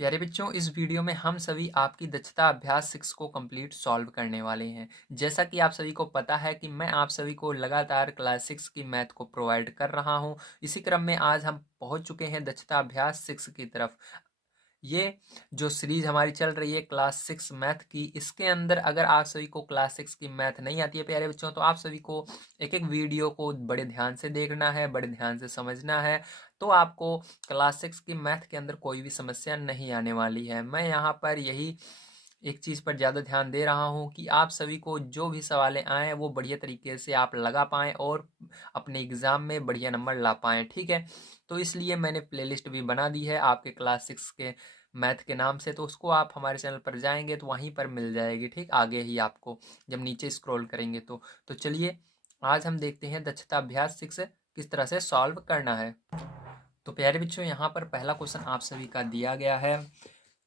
प्यारे बच्चों, इस वीडियो में हम सभी आपकी दक्षता अभ्यास 6 को कंप्लीट सॉल्व करने वाले हैं। जैसा कि आप सभी को पता है कि मैं आप सभी को लगातार क्लास 6 की मैथ को प्रोवाइड कर रहा हूं। इसी क्रम में आज हम पहुंच चुके हैं दक्षता अभ्यास 6 की तरफ। ये जो सीरीज हमारी चल रही है क्लास 6 मैथ की, इसके अंदर अगर आप सभी को क्लास 6 की मैथ नहीं आती है प्यारे बच्चों, तो आप सभी को एक एक वीडियो को बड़े ध्यान से देखना है, बड़े ध्यान से समझना है। तो आपको क्लास 6 की मैथ के अंदर कोई भी समस्या नहीं आने वाली है। मैं यहाँ पर यही एक चीज़ पर ज़्यादा ध्यान दे रहा हूँ कि आप सभी को जो भी सवालें आएँ वो बढ़िया तरीके से आप लगा पाएँ और अपने एग्ज़ाम में बढ़िया नंबर ला पाएँ, ठीक है। तो इसलिए मैंने प्लेलिस्ट भी बना दी है आपके क्लास 6 के मैथ के नाम से, तो उसको आप हमारे चैनल पर जाएंगे तो वहीं पर मिल जाएगी, ठीक, आगे ही आपको जब नीचे स्क्रॉल करेंगे तो चलिए आज हम देखते हैं दक्षता अभ्यास 6 किस तरह से सॉल्व करना है। तो प्यारे बच्चों, यहाँ पर पहला क्वेश्चन आप सभी का दिया गया है।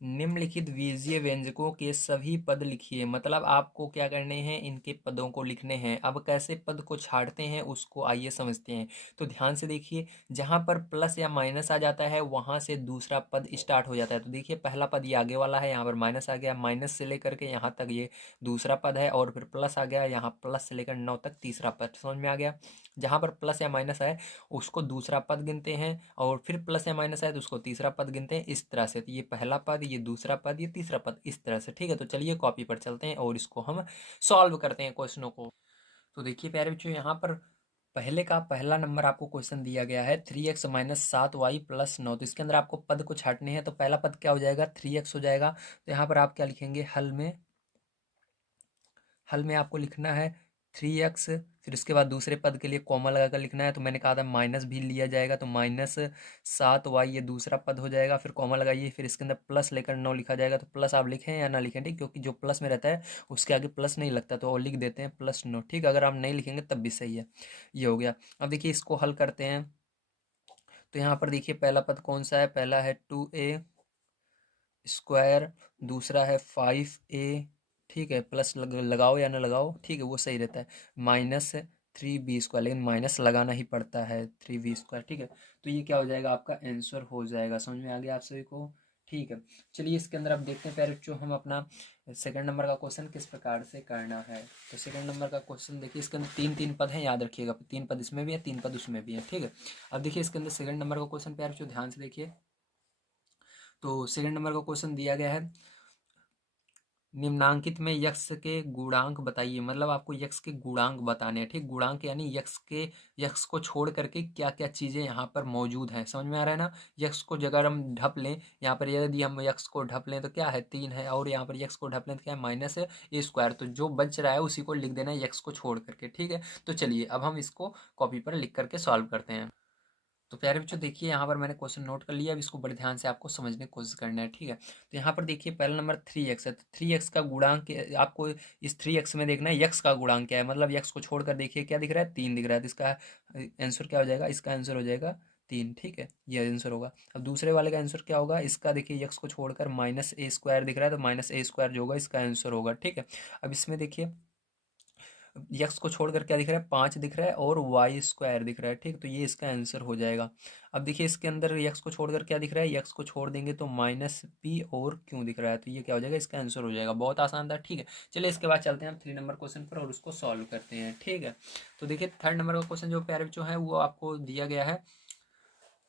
निम्नलिखित बीजीय व्यंजकों के सभी पद लिखिए। मतलब आपको क्या करने हैं, इनके पदों को लिखने हैं। अब कैसे पद को छाड़ते हैं उसको आइए समझते हैं। तो ध्यान से देखिए, जहाँ पर प्लस या माइनस आ जाता है वहाँ से दूसरा पद स्टार्ट हो जाता है। तो देखिए पहला पद ये आगे वाला है, यहाँ पर माइनस आ गया, माइनस से लेकर के यहाँ तक ये दूसरा पद है, और फिर प्लस आ गया, यहाँ प्लस से लेकर 9 तक तीसरा पद। समझ में आ गया। जहाँ पर प्लस या माइनस आए उसको दूसरा पद गिनते हैं, और फिर प्लस या माइनस आए तो उसको तीसरा पद गिनते हैं, इस तरह से। तो ये पहला पद, ये दूसरा पद, ये तीसरा पद, इस तरह से, ठीक है। तो चलिए कॉपी पर चलते हैं और इसको हम सॉल्व करते हैं क्वेश्चनों को। तो देखिए प्यारे बच्चों, यहाँ पर पहले का पहला नंबर आपको क्वेश्चन दिया गया है 3x माइनस 7y प्लस 9। तो इसके अंदर आपको पद को छाटने हैं। तो पहला पद क्या हो जाएगा, 3x हो जाएगा। तो यहाँ पर आप क्या लिखेंगे, हल में आपको लिखना है 3x। फिर उसके बाद दूसरे पद के लिए कॉमा लगाकर लिखना है। तो मैंने कहा था माइनस भी लिया जाएगा, तो -7y ये दूसरा पद हो जाएगा। फिर कॉमा लगाइए, फिर इसके अंदर प्लस लेकर 9 लिखा जाएगा। तो प्लस आप लिखें या ना लिखें, ठीक, क्योंकि जो प्लस में रहता है उसके आगे प्लस नहीं लगता, तो और लिख देते हैं +9, ठीक। अगर आप नहीं लिखेंगे तब भी सही है। ये हो गया। अब देखिए इसको हल करते हैं। तो यहाँ पर देखिए पहला पद कौन सा है, पहला है 2a², दूसरा है 5a, ठीक है। प्लस लगाओ या ना लगाओ, ठीक है, वो सही रहता है। -3b², लेकिन माइनस लगाना ही पड़ता है, 3b², ठीक है। तो ये क्या हो जाएगा, आपका आंसर हो जाएगा। समझ में आ गया आप सभी को, ठीक है। चलिए इसके अंदर अब देखते हैं प्यारे बच्चों, हम अपना सेकंड नंबर का क्वेश्चन किस प्रकार से करना है। तो सेकंड नंबर का क्वेश्चन देखिए, इसके अंदर तीन तीन पद हैं, याद रखिएगा, तीन पद इसमें भी है, तीन पद उसमें भी है, ठीक है। अब देखिए इसके अंदर सेकंड नंबर का क्वेश्चन प्यारे बच्चों ध्यान से देखिए। तो सेकंड नंबर का क्वेश्चन दिया गया है, निम्नांकित में यक्स के गुणांक बताइए। मतलब आपको यक्स के गुणांक बताने हैं, ठीक। गुणांक यानी यक्स को छोड़ करके क्या क्या चीज़ें यहाँ पर मौजूद हैं। समझ में आ रहा है ना। यक्स को अगर हम ढप लें, यहाँ पर यदि हम यक्स को ढप लें तो क्या है, 3 है, और यहाँ पर यक्स को ढप लें तो क्या है, -a²। तो जो बच रहा है उसी को लिख देना है यक्स को छोड़ करके, ठीक है। तो चलिए अब हम इसको कॉपी पर लिख करके सॉल्व करते हैं। तो प्यारे बच्चों देखिए, यहाँ पर मैंने क्वेश्चन नोट कर लिया। अब इसको बड़े ध्यान से आपको समझने की कोशिश करना है, ठीक है। तो यहाँ पर देखिए पहला नंबर 3x है। तो 3x का गुणांक आपको इस 3x में देखना है यक्स का गुणांक क्या है। मतलब यक्स को छोड़कर देखिए क्या दिख रहा है, 3 दिख रहा है। तो इसका आंसर क्या हो जाएगा, इसका आंसर हो जाएगा 3, ठीक है, ये आंसर होगा। अब दूसरे वाले का आंसर क्या होगा, इसका देखिए यक्स को छोड़कर -a² दिख रहा है, तो -a² जो होगा इसका आंसर होगा, ठीक है। अब इसमें देखिए यक्स को छोड़कर क्या दिख रहा है, 5 दिख रहा है, और y² दिख रहा है, ठीक। तो ये इसका आंसर हो जाएगा। अब देखिए इसके अंदर यक्स को छोड़कर क्या दिख रहा है, यक्स को छोड़ देंगे तो -p और q दिख रहा है। तो ये क्या हो जाएगा, इसका आंसर हो जाएगा। बहुत आसान था, ठीक है। चलिए इसके बाद चलते हैं हम 3 नंबर क्वेश्चन पर और उसको सॉल्व करते हैं, ठीक है। तो देखिए थर्ड नंबर का क्वेश्चन जो प्यारे बच्चों है वो आपको दिया गया है,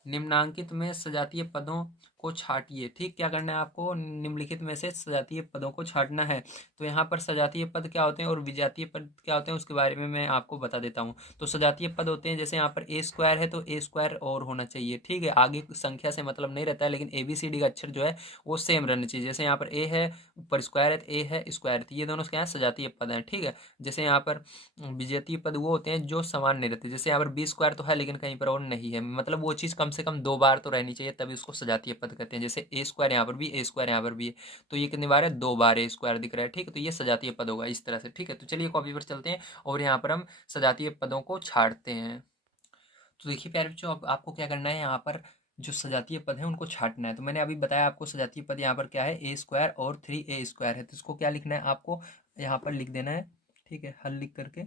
निम्नांकित में सजातीय पदों को छाटिए, ठीक। क्या करना है आपको, निम्नलिखित में से सजातीय पदों को छाटना है। तो यहाँ पर सजातीय पद क्या होते हैं और विजातीय पद क्या होते हैं उसके बारे में मैं आपको बता देता हूँ। तो सजातीय पद होते हैं, जैसे यहाँ पर a² है तो a² और होना चाहिए, ठीक है। आगे संख्या से मतलब नहीं रहता है, लेकिन ABCD का अक्षर जो है वो सेम रहना चाहिए। जैसे यहाँ पर a है, ऊपर स्क्वायर है, तो a है स्क्वायर, तो ये दोनों क्या है, सजातीय पद हैं, ठीक है। जैसे यहाँ पर विजेतीय पद वो होते हैं जो समान नहीं रहते। जैसे यहाँ पर b² तो है लेकिन कहीं पर और नहीं है, मतलब वो चीज़ कम से कम 2 बार तो रहनी चाहिए, तभी उसको सजातीय पद कहते हैं। जैसे a² यहाँ पर भी, a² यहाँ पर भी है, तो ये कितनी बार है, 2 बार a² दिख रहा है, ठीक है। तो ये सजातीय पद होगा इस तरह से, ठीक है। तो चलिए कॉपी पर चलते हैं और यहाँ पर हम सजातीय पदों को छाटते हैं। तो देखिए प्यारे बच्चों, अब आपको क्या करना है, यहाँ पर जो सजातीय पद है उनको छाटना है। तो मैंने अभी बताया आपको सजातीय पद यहाँ पर क्या है, a² और 3a² है। तो इसको क्या लिखना है, आपको यहाँ पर लिख देना है, ठीक है, हल लिख करके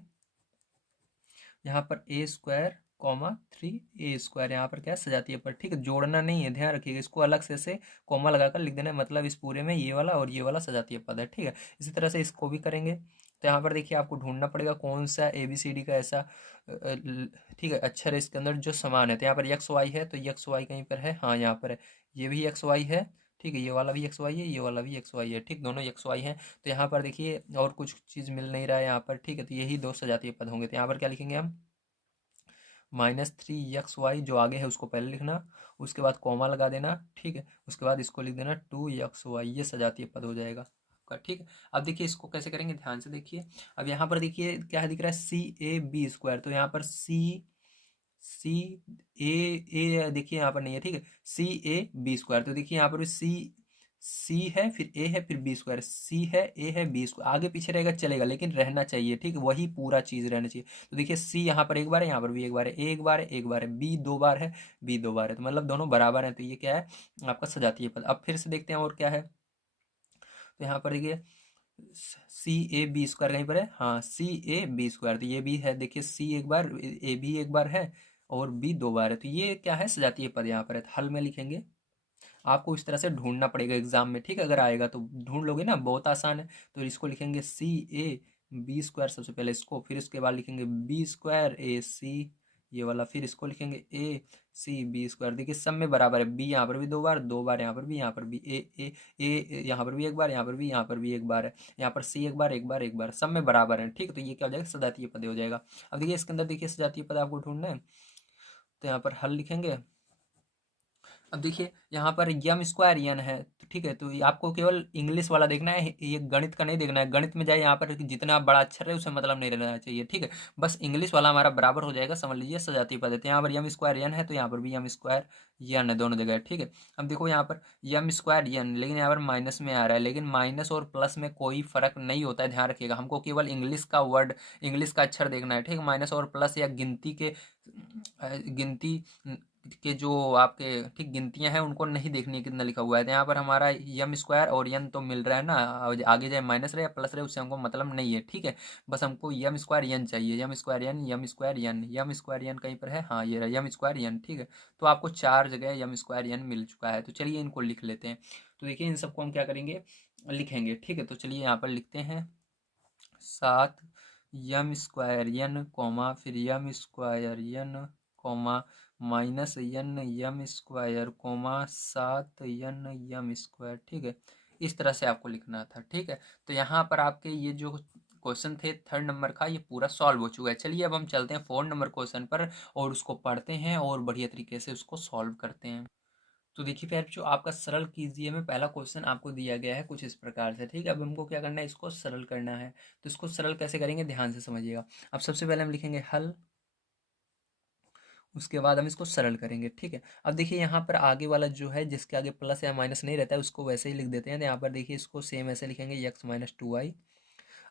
यहाँ पर a² कॉमा 3a², यहाँ पर क्या है सजातीय पद, ठीक है, जोड़ना नहीं है, ध्यान रखिएगा, इसको अलग से कॉमा लगाकर लिख देना है, मतलब इस पूरे में ये वाला और ये वाला सजातीय पद है, ठीक है। इसी तरह से इसको भी करेंगे। तो यहाँ पर देखिए आपको ढूंढना पड़ेगा कौन सा ABCD का ऐसा ठीक है अक्षर है इसके अंदर जो समान है। तो यहाँ पर यक्स वाई है, तो यक्स वाई कहीं पर है, हाँ यहाँ पर है, ये भी यक्स वाई है, ठीक है, ये वाला भी एक्स वाई है, ये वाला भी एक्स वाई है, ठीक, दोनों एक्स वाई हैं। तो यहाँ पर देखिए और कुछ चीज़ मिल नहीं रहा है यहाँ पर, ठीक है, तो यही दो सजातीय पद होंगे। तो यहाँ पर क्या लिखेंगे हम, -3xy जो आगे है उसको पहले लिखना, उसके बाद कॉमा लगा देना, ठीक है, उसके बाद इसको लिख देना 2xy, ये सजातीय पद हो जाएगा आपका, ठीक है। अब देखिए इसको कैसे करेंगे, ध्यान से देखिए। अब यहाँ पर देखिए क्या है दिख रहा है, CAB², तो यहाँ पर सी ए देखिए यहाँ पर नहीं है, ठीक है, CAB², तो देखिए यहाँ पर भी सी है, फिर ए है, फिर B², सी है, ए है, B², आगे पीछे रहेगा चलेगा लेकिन रहना चाहिए, ठीक है, वही पूरा चीज रहना चाहिए। तो देखिए सी यहाँ पर एक बार है, यहाँ पर भी एक बार है, एक बार है, एक बार है, बी दो बार है, बी दो बार है, तो मतलब दोनों बराबर है, तो ये क्या है आपका सजातीय पद। अब फिर से देखते हैं और क्या है। तो यहाँ पर देखिए CAB² कहीं पर है, हाँ CAB², तो ये भी है, देखिए सी एक बार, ए भी एक बार है और बी दो बार है, तो ये क्या है सजातीय पद यहाँ पर है। तो हल में लिखेंगे, आपको इस तरह से ढूंढना पड़ेगा एग्जाम में, ठीक है, अगर आएगा तो ढूंढ लोगे ना, बहुत आसान है। तो इसको लिखेंगे CAB² सबसे पहले इसको, फिर उसके बाद लिखेंगे B²AC ये वाला, फिर इसको लिखेंगे ACB², देखिए सब में बराबर है, बी यहाँ पर भी दो बार, दो बार यहाँ पर भी, यहाँ पर भी ए यहाँ पर भी एक बार, यहाँ पर भी, यहाँ पर भी एक बार है, यहाँ पर सी एक बार, एक बार, एक बार, सब में बराबर है, ठीक है। तो ये क्या हो जाएगा सजातीय पद हो जाएगा। अब देखिए इसके अंदर देखिए सजातीय पद आपको ढूंढना है, तो यहाँ पर हल लिखेंगे। अब देखिए यहाँ पर यम² यन है, तो ठीक है, तो ये आपको केवल इंग्लिश वाला देखना है, ये गणित का नहीं देखना है। गणित में जाए यहाँ पर जितना बड़ा अक्षर है उसे मतलब नहीं रहना चाहिए, ठीक है, बस इंग्लिश वाला हमारा बराबर हो जाएगा, समझ लीजिए सजातीय पद है। तो यहाँ पर यम² यन है, तो यहाँ पर भी यम² यन है, दोनों जगह है, ठीक है। अब देखो यहाँ पर यम² यन, लेकिन यहाँ पर माइनस में आ रहा है, लेकिन माइनस और प्लस में कोई फर्क नहीं होता है, ध्यान रखिएगा, हमको केवल इंग्लिश का वर्ड, इंग्लिश का अक्षर देखना है, ठीक, माइनस और प्लस या गिनती के गिनती के जो आपके ठीक गिनतियां हैं उनको नहीं देखनी है कितना लिखा हुआ है। तो यहाँ पर हमारा यम² और यन तो मिल रहा है ना, आगे जाए माइनस रहे या प्लस रहे उससे हमको मतलब नहीं है, ठीक है, बस हमको यम² यन चाहिए, यम² यन, यम² यन, यम² यन कहीं पर है, हाँ ये रहा यम² यन, ठीक है। तो आपको चार जगह यम² यन मिल चुका है, तो चलिए इनको लिख लेते हैं। तो देखिए इन सबको हम क्या करेंगे, लिखेंगे, ठीक है। तो चलिए यहाँ पर लिखते हैं 7 यम² यन कॉमा, फिर यम² यन कॉमा, -n यम² कॉमा 7 n यम², ठीक है, इस तरह से आपको लिखना था, ठीक है। तो यहाँ पर आपके ये जो क्वेश्चन थे 3rd नंबर का ये पूरा सॉल्व हो चुका है। चलिए अब हम चलते हैं 4 नंबर क्वेश्चन पर और उसको पढ़ते हैं और बढ़िया तरीके से उसको सॉल्व करते हैं। तो देखिए फिर जो आपका सरल कीजिए में पहला क्वेश्चन आपको दिया गया है कुछ इस प्रकार से, ठीक है। अब हमको क्या करना है, इसको सरल करना है। तो इसको सरल कैसे करेंगे, ध्यान से समझिएगा। अब सबसे पहले हम लिखेंगे हल, उसके बाद हम इसको सरल करेंगे, ठीक है। अब देखिए यहाँ पर आगे वाला जो है जिसके आगे प्लस या माइनस नहीं रहता है उसको वैसे ही लिख देते हैं। तो यहाँ पर देखिए इसको सेम ऐसे लिखेंगे x-2y।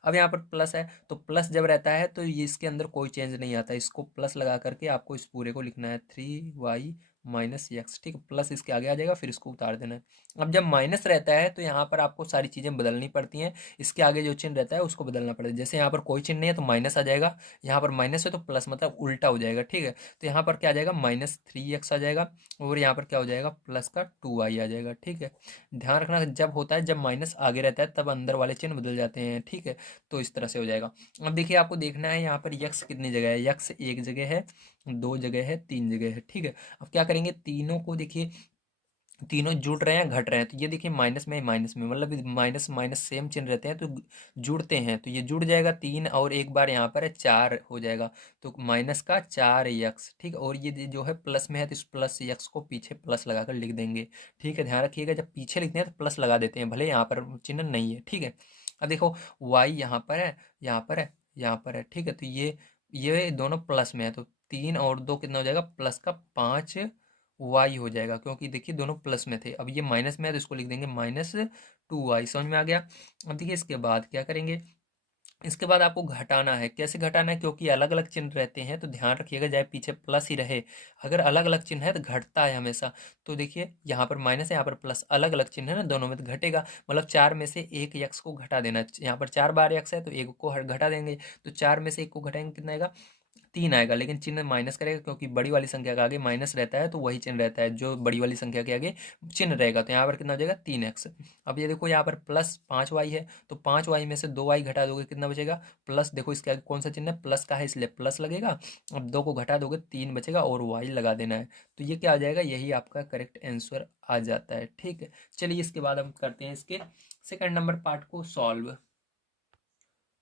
अब यहाँ पर प्लस है तो प्लस जब रहता है तो ये इसके अंदर कोई चेंज नहीं आता, इसको प्लस लगा करके आपको इस पूरे को लिखना है 3y-x, ठीक है, प्लस इसके आगे आ जाएगा, फिर इसको उतार देना है। अब जब माइनस रहता है तो यहाँ पर आपको सारी चीज़ें बदलनी पड़ती हैं, इसके आगे जो चिन्ह रहता है उसको बदलना पड़ता है। जैसे यहाँ पर कोई चिन्ह नहीं है तो माइनस आ जाएगा, यहाँ पर माइनस है तो प्लस, मतलब उल्टा हो जाएगा, ठीक है। तो यहाँ पर क्या आ जाएगा, -3x आ जाएगा और यहाँ पर क्या हो जाएगा, प्लस का 2y आ जाएगा, ठीक है। ध्यान रखना जब होता है, जब माइनस आगे रहता है तब अंदर वाले चिन्ह बदल जाते हैं, ठीक है। तो इस तरह से हो जाएगा। अब देखिए आपको देखना है यहाँ पर यक्स कितनी जगह है, यक्स एक जगह है, दो जगह है, तीन जगह है, ठीक है। अब क्या करेंगे, तीनों को देखिए तीनों जुड़ रहे हैं घट रहे हैं, तो ये देखिए माइनस में मतलब माइनस माइनस सेम चिन्ह रहते हैं तो जुड़ते हैं, तो ये जुड़ जाएगा 3 और एक बार यहाँ पर है 4 हो जाएगा, तो माइनस का 4x, ठीक है। और ये जो है प्लस में है तो इस प्लस यक्स को पीछे प्लस लगाकर लिख देंगे, ठीक है। ध्यान रखिएगा जब पीछे लिखते हैं तो प्लस लगा देते हैं, भले यहाँ पर चिन्ह नहीं है, ठीक है। अब देखो y यहाँ पर है, यहाँ पर है, यहाँ पर है, ठीक है। तो ये दोनों प्लस में है, तो 3 और 2 कितना हो जाएगा, प्लस का 5 y हो जाएगा, क्योंकि देखिए दोनों प्लस में थे। अब ये माइनस में है तो इसको लिख देंगे -2y, समझ में आ गया। अब देखिए इसके बाद क्या करेंगे, इसके बाद आपको घटाना है। कैसे घटाना है, क्योंकि अलग अलग चिन्ह रहते हैं तो ध्यान रखिएगा चाहे पीछे प्लस ही रहे, अगर अलग अलग चिन्ह है तो घटता है हमेशा। तो देखिए यहाँ पर माइनस है, यहाँ पर प्लस, अलग अलग चिन्ह है ना दोनों में, तो घटेगा, मतलब 4 में से एक यक्स को घटा देना। यहाँ पर 4 बार यक्स है तो एक को घटा देंगे, तो 4 में से एक को घटाएंगे कितना आएगा, 3 आएगा, लेकिन चिन्ह माइनस करेगा क्योंकि बड़ी वाली संख्या के आगे माइनस रहता है तो वही चिन्ह रहता है जो बड़ी वाली संख्या के आगे चिन्ह रहेगा। तो यहाँ पर कितना हो जाएगा 3x। अब ये देखो यहाँ पर प्लस 5y है, तो 5y में से 2y घटा दोगे कितना बचेगा प्लस, देखो इसके आगे कौन सा चिन्ह है प्लस का है इसलिए प्लस लगेगा। अब 2 को घटा दोगे 3 बचेगा और y लगा देना है। तो ये क्या आ जाएगा, यही आपका करेक्ट आंसर आ जाता है। ठीक है, चलिए इसके बाद हम करते हैं इसके सेकंड नंबर पार्ट को सॉल्व।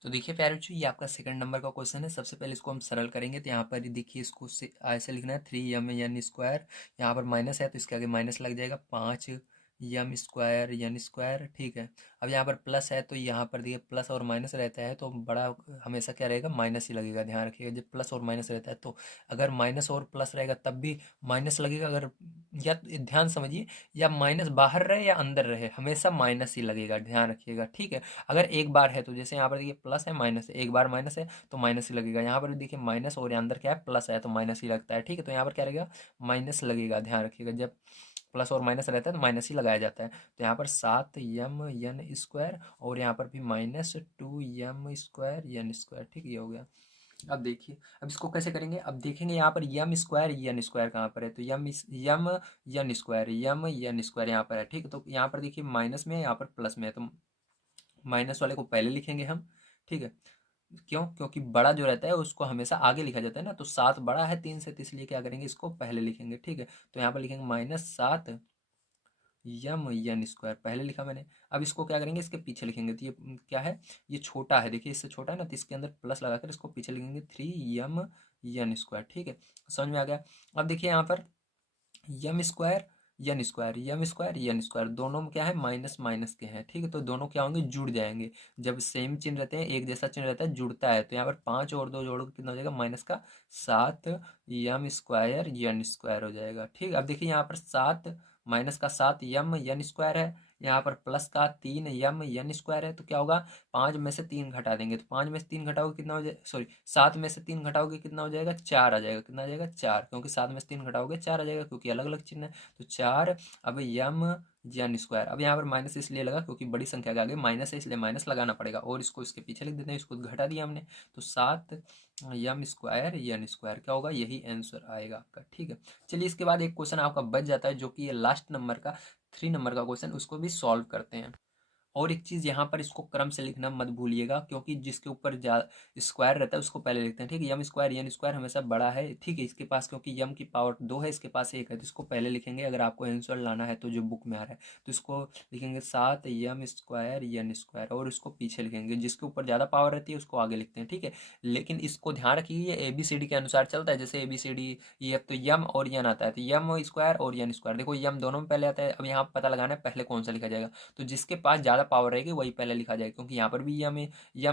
तो देखिए प्यारे बच्चों, ये आपका सेकंड नंबर का क्वेश्चन है। सबसे पहले इसको हम सरल करेंगे। तो यहाँ पर देखिए इसको ऐसे लिखना है 3m n²। यहाँ पर माइनस है तो इसके आगे माइनस लग जाएगा 5m² n²। ठीक है, अब यहाँ पर प्लस है तो यहाँ पर देखिए प्लस और माइनस रहता है तो बड़ा हमेशा क्या रहेगा माइनस ही लगेगा। ध्यान रखिएगा जब प्लस और माइनस रहता है तो अगर माइनस और प्लस रहेगा तब भी माइनस लगेगा। अगर या ध्यान समझिए, या माइनस बाहर रहे या अंदर रहे हमेशा माइनस ही लगेगा, ध्यान रखिएगा। ठीक है, अगर एक बार है तो जैसे यहाँ पर देखिए प्लस है माइनस है, एक बार माइनस है तो माइनस ही लगेगा। यहाँ पर देखिए माइनस और अंदर क्या है प्लस है तो माइनस ही लगता है। ठीक है, तो यहाँ पर क्या रहेगा माइनस लगेगा। ध्यान रखिएगा जब प्लस और माइनस रहता है तो माइनस ही लगाया जाता है। तो यहाँ पर 7m n² और यहाँ पर भी -2m² n²। ठीक, ये हो गया। अब देखिए अब इसको कैसे करेंगे, अब देखेंगे यहाँ पर m² कहाँ पर है, तो m n² यहाँ पर है। ठीक है, तो यहाँ पर देखिए माइनस में है यहाँ पर प्लस में है तो माइनस वाले को पहले लिखेंगे हम। ठीक है, क्यों, क्योंकि बड़ा जो रहता है उसको हमेशा आगे लिखा जाता है ना, तो 7 बड़ा है 3 से, तो इसलिए क्या करेंगे इसको पहले लिखेंगे। ठीक है, तो यहाँ पर लिखेंगे -7m n² पहले लिखा मैंने। अब इसको क्या करेंगे इसके पीछे लिखेंगे, तो ये क्या है, ये छोटा है देखिए इससे छोटा है ना, तो इसके अंदर प्लस लगाकर इसको पीछे लिखेंगे 3m n²। ठीक है, समझ में आ गया। अब देखिए यहाँ पर m² दोनों में क्या है माइनस माइनस के हैं। ठीक है, तो दोनों क्या होंगे जुड़ जाएंगे। जब सेम चिन्ह रहते हैं एक जैसा चिन्ह रहता है जुड़ता है, तो यहाँ पर 5 और 2 जोड़ो कितना हो जाएगा माइनस का 7m² हो जाएगा। ठीक, अब देखिए यहाँ पर 7 माइनस का 7m n² है, यहाँ पर प्लस का 3m n² है, तो क्या होगा 5 में से 3 घटा देंगे, तो 5 में से 3 घटाओगे कितना हो जाएगा, सॉरी 7 में से 3 घटाओगे कितना हो जाएगा 4 आ जाएगा। कितना आ जाएगा 4, क्योंकि 7 में से 3 घटाओगे 4 आ जाएगा क्योंकि अलग अलग चिन्ह है। तो 4 अब m n²। अब यहाँ पर माइनस इसलिए लगा क्योंकि बड़ी संख्या के आगे माइनस है इसलिए माइनस लगाना पड़ेगा, और इसको इसके पीछे लिख देते हैं, इसको घटा दिया हमने। तो 7m² क्या होगा, यही आंसर आएगा आपका। ठीक है, चलिए इसके बाद एक क्वेश्चन आपका बच जाता है जो कि ये लास्ट नंबर का 3 नंबर का क्वेश्चन, उसको भी सॉल्व करते हैं। और एक चीज़ यहाँ पर इसको क्रम से लिखना मत भूलिएगा, क्योंकि जिसके ऊपर स्क्वायर रहता है उसको पहले लिखते हैं। ठीक है, m² हमेशा बड़ा है। ठीक है, इसके पास क्योंकि m की पावर 2 है इसके पास 1 है, तो इसको पहले लिखेंगे। अगर आपको आंसर लाना है तो जो बुक में आ रहा है तो इसको लिखेंगे 7m² और इसको पीछे लिखेंगे। जिसके ऊपर ज़्यादा पावर रहती है उसको आगे लिखते हैं। ठीक है, लेकिन इसको ध्यान रखिए ये ABCD के अनुसार चलता है। जैसे ABCD ये तो m और n आता है, तो m² और n²। देखो m दोनों में पहले आता है। अब यहाँ पता लगाना है पहले कौन सा लिखा जाएगा, तो जिसके पास ज़्यादा पावर रहेगी वही पहले लिखा जाएगा, क्योंकि यहाँ पर भी यम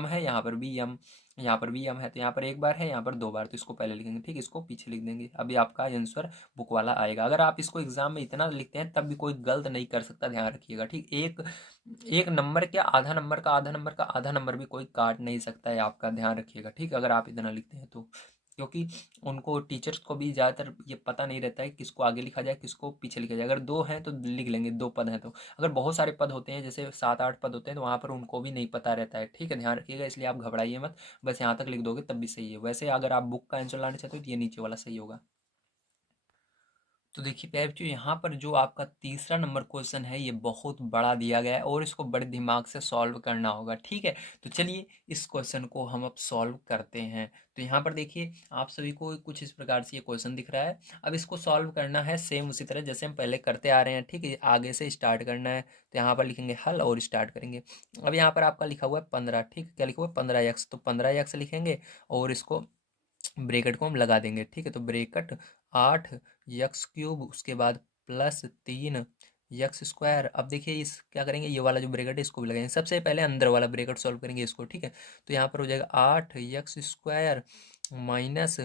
है, यहाँ पर भी यम, यहाँ पर भी यम है, तो यहाँ पर एक बार है यहाँ पर 2 बार, तो इसको पहले लिखेंगे। ठीक है, इसको पीछे लिख देंगे। अभी आपका आंसर बुक वाला आएगा। अगर आप इसको एग्जाम में इतना लिखते हैं तब भी कोई गलत नहीं कर सकता, ध्यान रखिएगा। ठीक, एक एक नंबर के आधा नंबर का आधा नंबर का आधा नंबर भी कोई काट नहीं सकता है आपका, ध्यान रखिएगा। ठीक, अगर आप इतना लिखते हैं तो, क्योंकि उनको टीचर्स को भी ज़्यादातर ये पता नहीं रहता है किसको आगे लिखा जाए किसको पीछे लिखा जाए। अगर 2 हैं तो लिख लेंगे, 2 पद हैं तो। अगर बहुत सारे पद होते हैं जैसे 7-8 पद होते हैं तो वहाँ पर उनको भी नहीं पता रहता है। ठीक है, ध्यान रखिएगा, इसलिए आप घबराइए मत, बस यहाँ तक लिख दोगे तब भी सही है। वैसे अगर आप बुक का आंसर लाना चाहते हो तो ये नीचे वाला सही होगा। तो देखिए प्यारे बच्चों, यहाँ पर जो आपका तीसरा नंबर क्वेश्चन है ये बहुत बड़ा दिया गया है और इसको बड़े दिमाग से सॉल्व करना होगा। ठीक है, तो चलिए इस क्वेश्चन को हम अब सॉल्व करते हैं। तो यहाँ पर देखिए आप सभी को कुछ इस प्रकार से ये क्वेश्चन दिख रहा है। अब इसको सॉल्व करना है सेम उसी तरह जैसे हम पहले करते आ रहे हैं। ठीक है, आगे से स्टार्ट करना है। तो यहाँ पर लिखेंगे हल और स्टार्ट करेंगे। अब यहाँ पर आपका लिखा हुआ है 15। ठीक है, क्या लिखा हुआ है 15x, तो 15x लिखेंगे और इसको ब्रेकेट को हम लगा देंगे। ठीक है, तो ब्रेकेट 8x³ उसके बाद +3x²। अब देखिए इस क्या करेंगे, ये वाला जो ब्रेकेट है इसको भी लगाएंगे। सबसे पहले अंदर वाला ब्रेकेट सॉल्व करेंगे इसको। ठीक है, तो यहाँ पर हो जाएगा 8x² माइनस,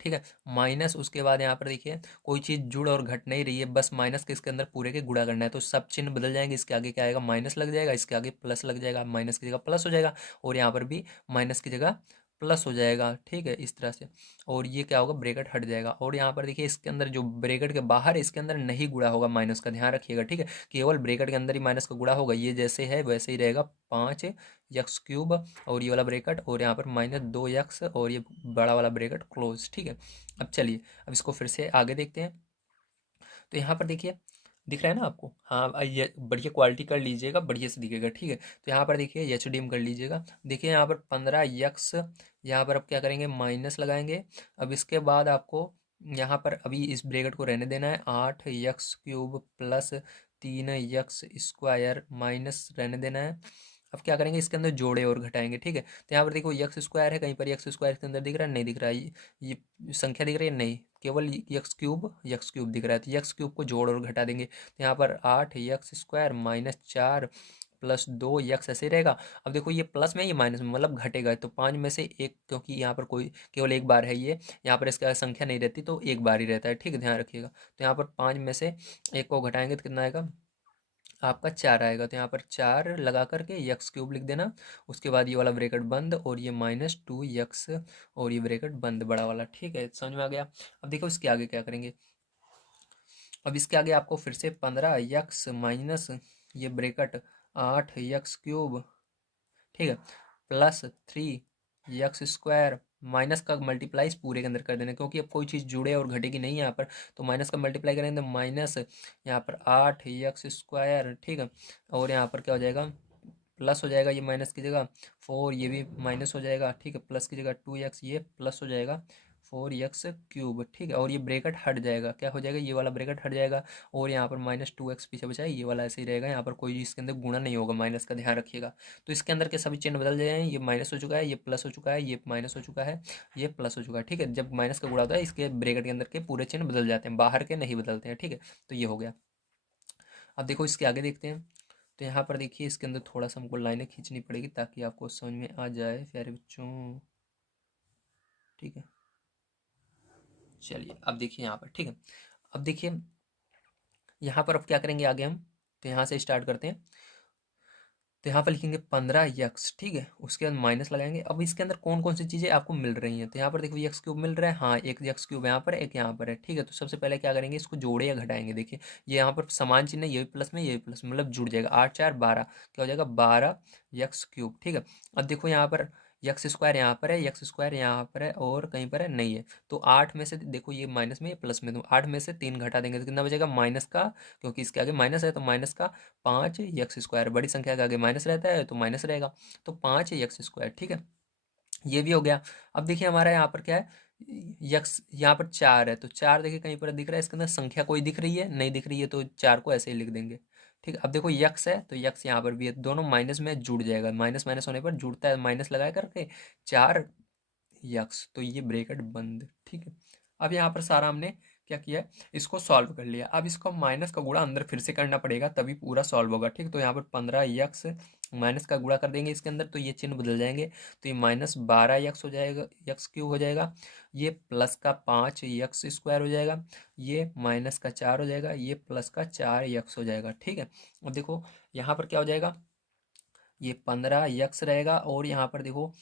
ठीक है, माइनस उसके बाद यहाँ पर देखिए कोई चीज़ जुड़ और घट नहीं रही है, बस माइनस के इसके अंदर पूरे के गुणा करना है, तो सब चिन्ह बदल जाएंगे। इसके आगे क्या आएगा माइनस लग जाएगा, इसके आगे प्लस लग जाएगा, माइनस की जगह प्लस हो जाएगा और यहाँ पर भी माइनस की जगह प्लस हो जाएगा, ठीक है, इस तरह से। और ये क्या होगा, ब्रैकेट हट जाएगा। और यहाँ पर देखिए इसके अंदर जो ब्रैकेट के बाहर इसके अंदर नहीं गुणा होगा माइनस का, ध्यान रखिएगा, ठीक है, केवल ब्रैकेट के अंदर ही माइनस का गुणा होगा। ये जैसे है वैसे ही रहेगा, 5 x³ और ये वाला ब्रैकेट और यहाँ पर -2x और ये बड़ा वाला ब्रैकेट क्लोज, ठीक है। अब चलिए, अब इसको फिर से आगे देखते हैं। तो यहाँ पर देखिए, दिख रहा है ना आपको, हाँ, ये बढ़िया क्वालिटी कर लीजिएगा, बढ़िया से दिखेगा, ठीक है। तो यहाँ पर देखिए HDM कर लीजिएगा। देखिए यहाँ पर 15x, यहाँ पर अब क्या करेंगे, माइनस लगाएंगे। अब इसके बाद आपको यहाँ पर अभी इस ब्रैकेट को रहने देना है, 8x³ प्लस 3x² माइनस रहने देना है। अब क्या करेंगे, इसके अंदर जोड़े और घटाएंगे, ठीक है। तो यहाँ पर देखो x² है, कहीं पर x² के अंदर दिख रहा है, नहीं दिख रहा है, ये संख्या दिख रही है, नहीं, केवल x³ दिख रहा है। तो x³ को जोड़ और घटा देंगे। तो यहाँ पर 8x² माइनस 4 प्लस 2x ऐसे ही रहेगा। अब देखो ये प्लस में, ये माइनस में, मतलब घटेगा। तो 5 में से एक, क्योंकि यहाँ पर कोई केवल एक बार है ये, यहाँ पर इसका संख्या नहीं रहती तो एक बार ही रहता है, ठीक है, ध्यान रखिएगा। तो यहाँ पर 5 में से एक को घटाएंगे तो कितना आएगा, आपका 4 आएगा। तो यहाँ पर 4 लगा करके x³ लिख देना। उसके बाद ये वाला ब्रैकेट बंद और ये -2x और ये ब्रैकेट बंद बड़ा वाला, ठीक है, समझ में आ गया। अब देखो इसके आगे क्या करेंगे। अब इसके आगे आपको फिर से 15x माइनस ये ब्रैकेट 8x³, ठीक है, प्लस 3x² माइनस का मल्टीप्लाई इस पूरे के अंदर कर देना, क्योंकि अब कोई चीज़ जुड़े और घटेगी नहीं यहाँ पर। तो माइनस का मल्टीप्लाई करेंगे तो माइनस यहाँ पर 8x², ठीक है। और यहाँ पर क्या हो जाएगा, प्लस हो जाएगा, ये माइनस की जगह 4, ये भी माइनस हो जाएगा, ठीक है, प्लस की जगह 2x, ये प्लस हो जाएगा 4x³, ठीक है। और ये ब्रैकेट हट जाएगा, क्या हो जाएगा, ये वाला ब्रैकेट हट जाएगा। और यहाँ पर -2x पीछे बचा है, ये वाला ऐसे ही रहेगा, यहाँ पर कोई इसके अंदर गुणा नहीं होगा माइनस का, ध्यान रखिएगा। तो इसके अंदर के सभी चिन्ह बदल जाए, ये माइनस हो चुका है, ये प्लस हो चुका है, ये माइनस हो चुका है, ये प्लस हो चुका है, ठीक है। जब माइनस का गुणा होता है इसके ब्रैकेट के अंदर के पूरे चिन्ह बदल जाते हैं, बाहर के नहीं बदलते हैं, ठीक है। तो ये हो गया। अब देखो इसके आगे देखते हैं। तो यहाँ पर देखिए इसके अंदर थोड़ा सा हमको लाइनें खींचनी पड़ेगी ताकि आपको समझ में आ जाए प्यारे बच्चों, ठीक है। चलिए अब देखिए यहाँ पर, ठीक है। अब देखिए यहाँ पर अब क्या करेंगे आगे हम, तो यहाँ से स्टार्ट करते हैं। तो यहाँ पर लिखेंगे 15x, ठीक है, उसके बाद माइनस लगाएंगे। अब इसके अंदर कौन कौन सी चीज़ें आपको मिल रही हैं, तो यहाँ पर देखो x³ मिल रहा है, हाँ, एक x³ यहाँ पर, एक यहाँ पर है, ठीक है। तो सबसे पहले क्या करेंगे, इसको जोड़े या घटाएंगे। देखिए ये यहाँ पर समान चिन्ह है, ये भी प्लस में, ये भी प्लस में, मतलब जुड़ जाएगा, 8 4 12, क्या हो जाएगा, 12x³, ठीक है। अब देखो यहाँ पर x² यहाँ पर है, x² यहाँ पर है और कहीं पर है नहीं है। तो 8 में से देखो ये माइनस में, ये प्लस में, तो 8 में से 3 घटा देंगे तो कितना बचेगा, माइनस का, क्योंकि इसके आगे माइनस है तो माइनस का 5x², बड़ी संख्या के आगे माइनस रहता है तो माइनस रहेगा, तो 5x², ठीक है, ये भी हो गया। अब देखिए हमारा यहाँ पर क्या है, यक्स यहाँ पर 4 है, तो 4 देखिए कहीं पर दिख रहा है, इसके अंदर संख्या कोई दिख रही है, नहीं दिख रही है, तो 4 को ऐसे ही लिख देंगे, ठीक है। अब देखो यक्स है तो यक्स यहाँ पर भी है, दोनों माइनस में जुड़ जाएगा, माइनस माइनस होने पर जुड़ता है, माइनस लगाया करके 4x, तो ये ब्रैकेट बंद, ठीक है। अब यहाँ पर सारा हमने क्या किया, इसको सॉल्व कर लिया। अब इसको माइनस का गुणा अंदर फिर से करना पड़ेगा तभी पूरा सॉल्व होगा, ठीक। तो यहाँ पर 15x माइनस का गुणा कर देंगे इसके अंदर, तो ये चिन्ह बदल जाएंगे, तो ये -12x हो जाएगा, x³ हो जाएगा, ये प्लस का 5x² हो जाएगा, ये माइनस का 4 हो जाएगा, ये प्लस का 4x हो जाएगा, ठीक है। अब देखो यहाँ पर क्या हो जाएगा, ये 15x रहेगा और यहाँ पर देखो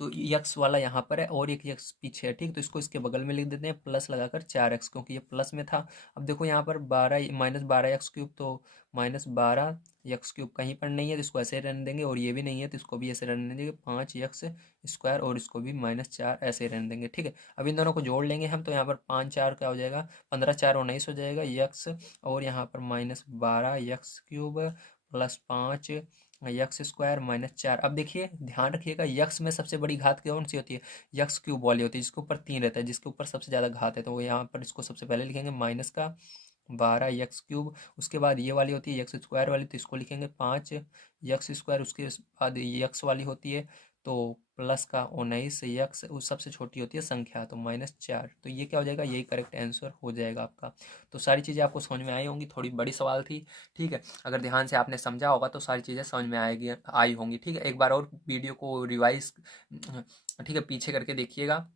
तो यक्स वाला यहाँ पर है और एक यक्स पीछे है, ठीक। तो इसको इसके बगल में लिख देते हैं प्लस लगाकर 4x, क्योंकि ये प्लस में था। अब देखो यहाँ पर 12 -12x³, तो -12x³ कहीं पर नहीं है तो इसको ऐसे रहने देंगे, और ये भी नहीं है तो इसको भी ऐसे रहने देंगे, 5x² और इसको भी -4 ऐसे रहने देंगे, ठीक है। अब इन दोनों को जोड़ लेंगे हम, तो यहाँ पर 5 4 क्या हो जाएगा, 15 4 19 हो जाएगा यक्स, और यहाँ पर -12x³ प्लस 5x² -4। अब देखिए ध्यान रखिएगा, यक्स में सबसे बड़ी घात कौन सी होती है, x³ वाली होती है, जिसके ऊपर 3 रहता है, जिसके ऊपर सबसे ज़्यादा घात है, तो वो यहाँ पर इसको सबसे पहले लिखेंगे माइनस का 12x³। उसके बाद ये वाली होती है x² वाली, तो इसको लिखेंगे 5x²। उसके बाद यक्स वाली होती है तो प्लस का 19x, उस सबसे छोटी होती है संख्या, तो -4। तो ये क्या हो जाएगा, यही करेक्ट आंसर हो जाएगा आपका। तो सारी चीज़ें आपको समझ में आई होंगी, थोड़ी बड़ी सवाल थी, ठीक है। अगर ध्यान से आपने समझा होगा तो सारी चीज़ें समझ में आएगी, आई होंगी, ठीक है। एक बार और वीडियो को रिवाइज, ठीक है, पीछे करके देखिएगा,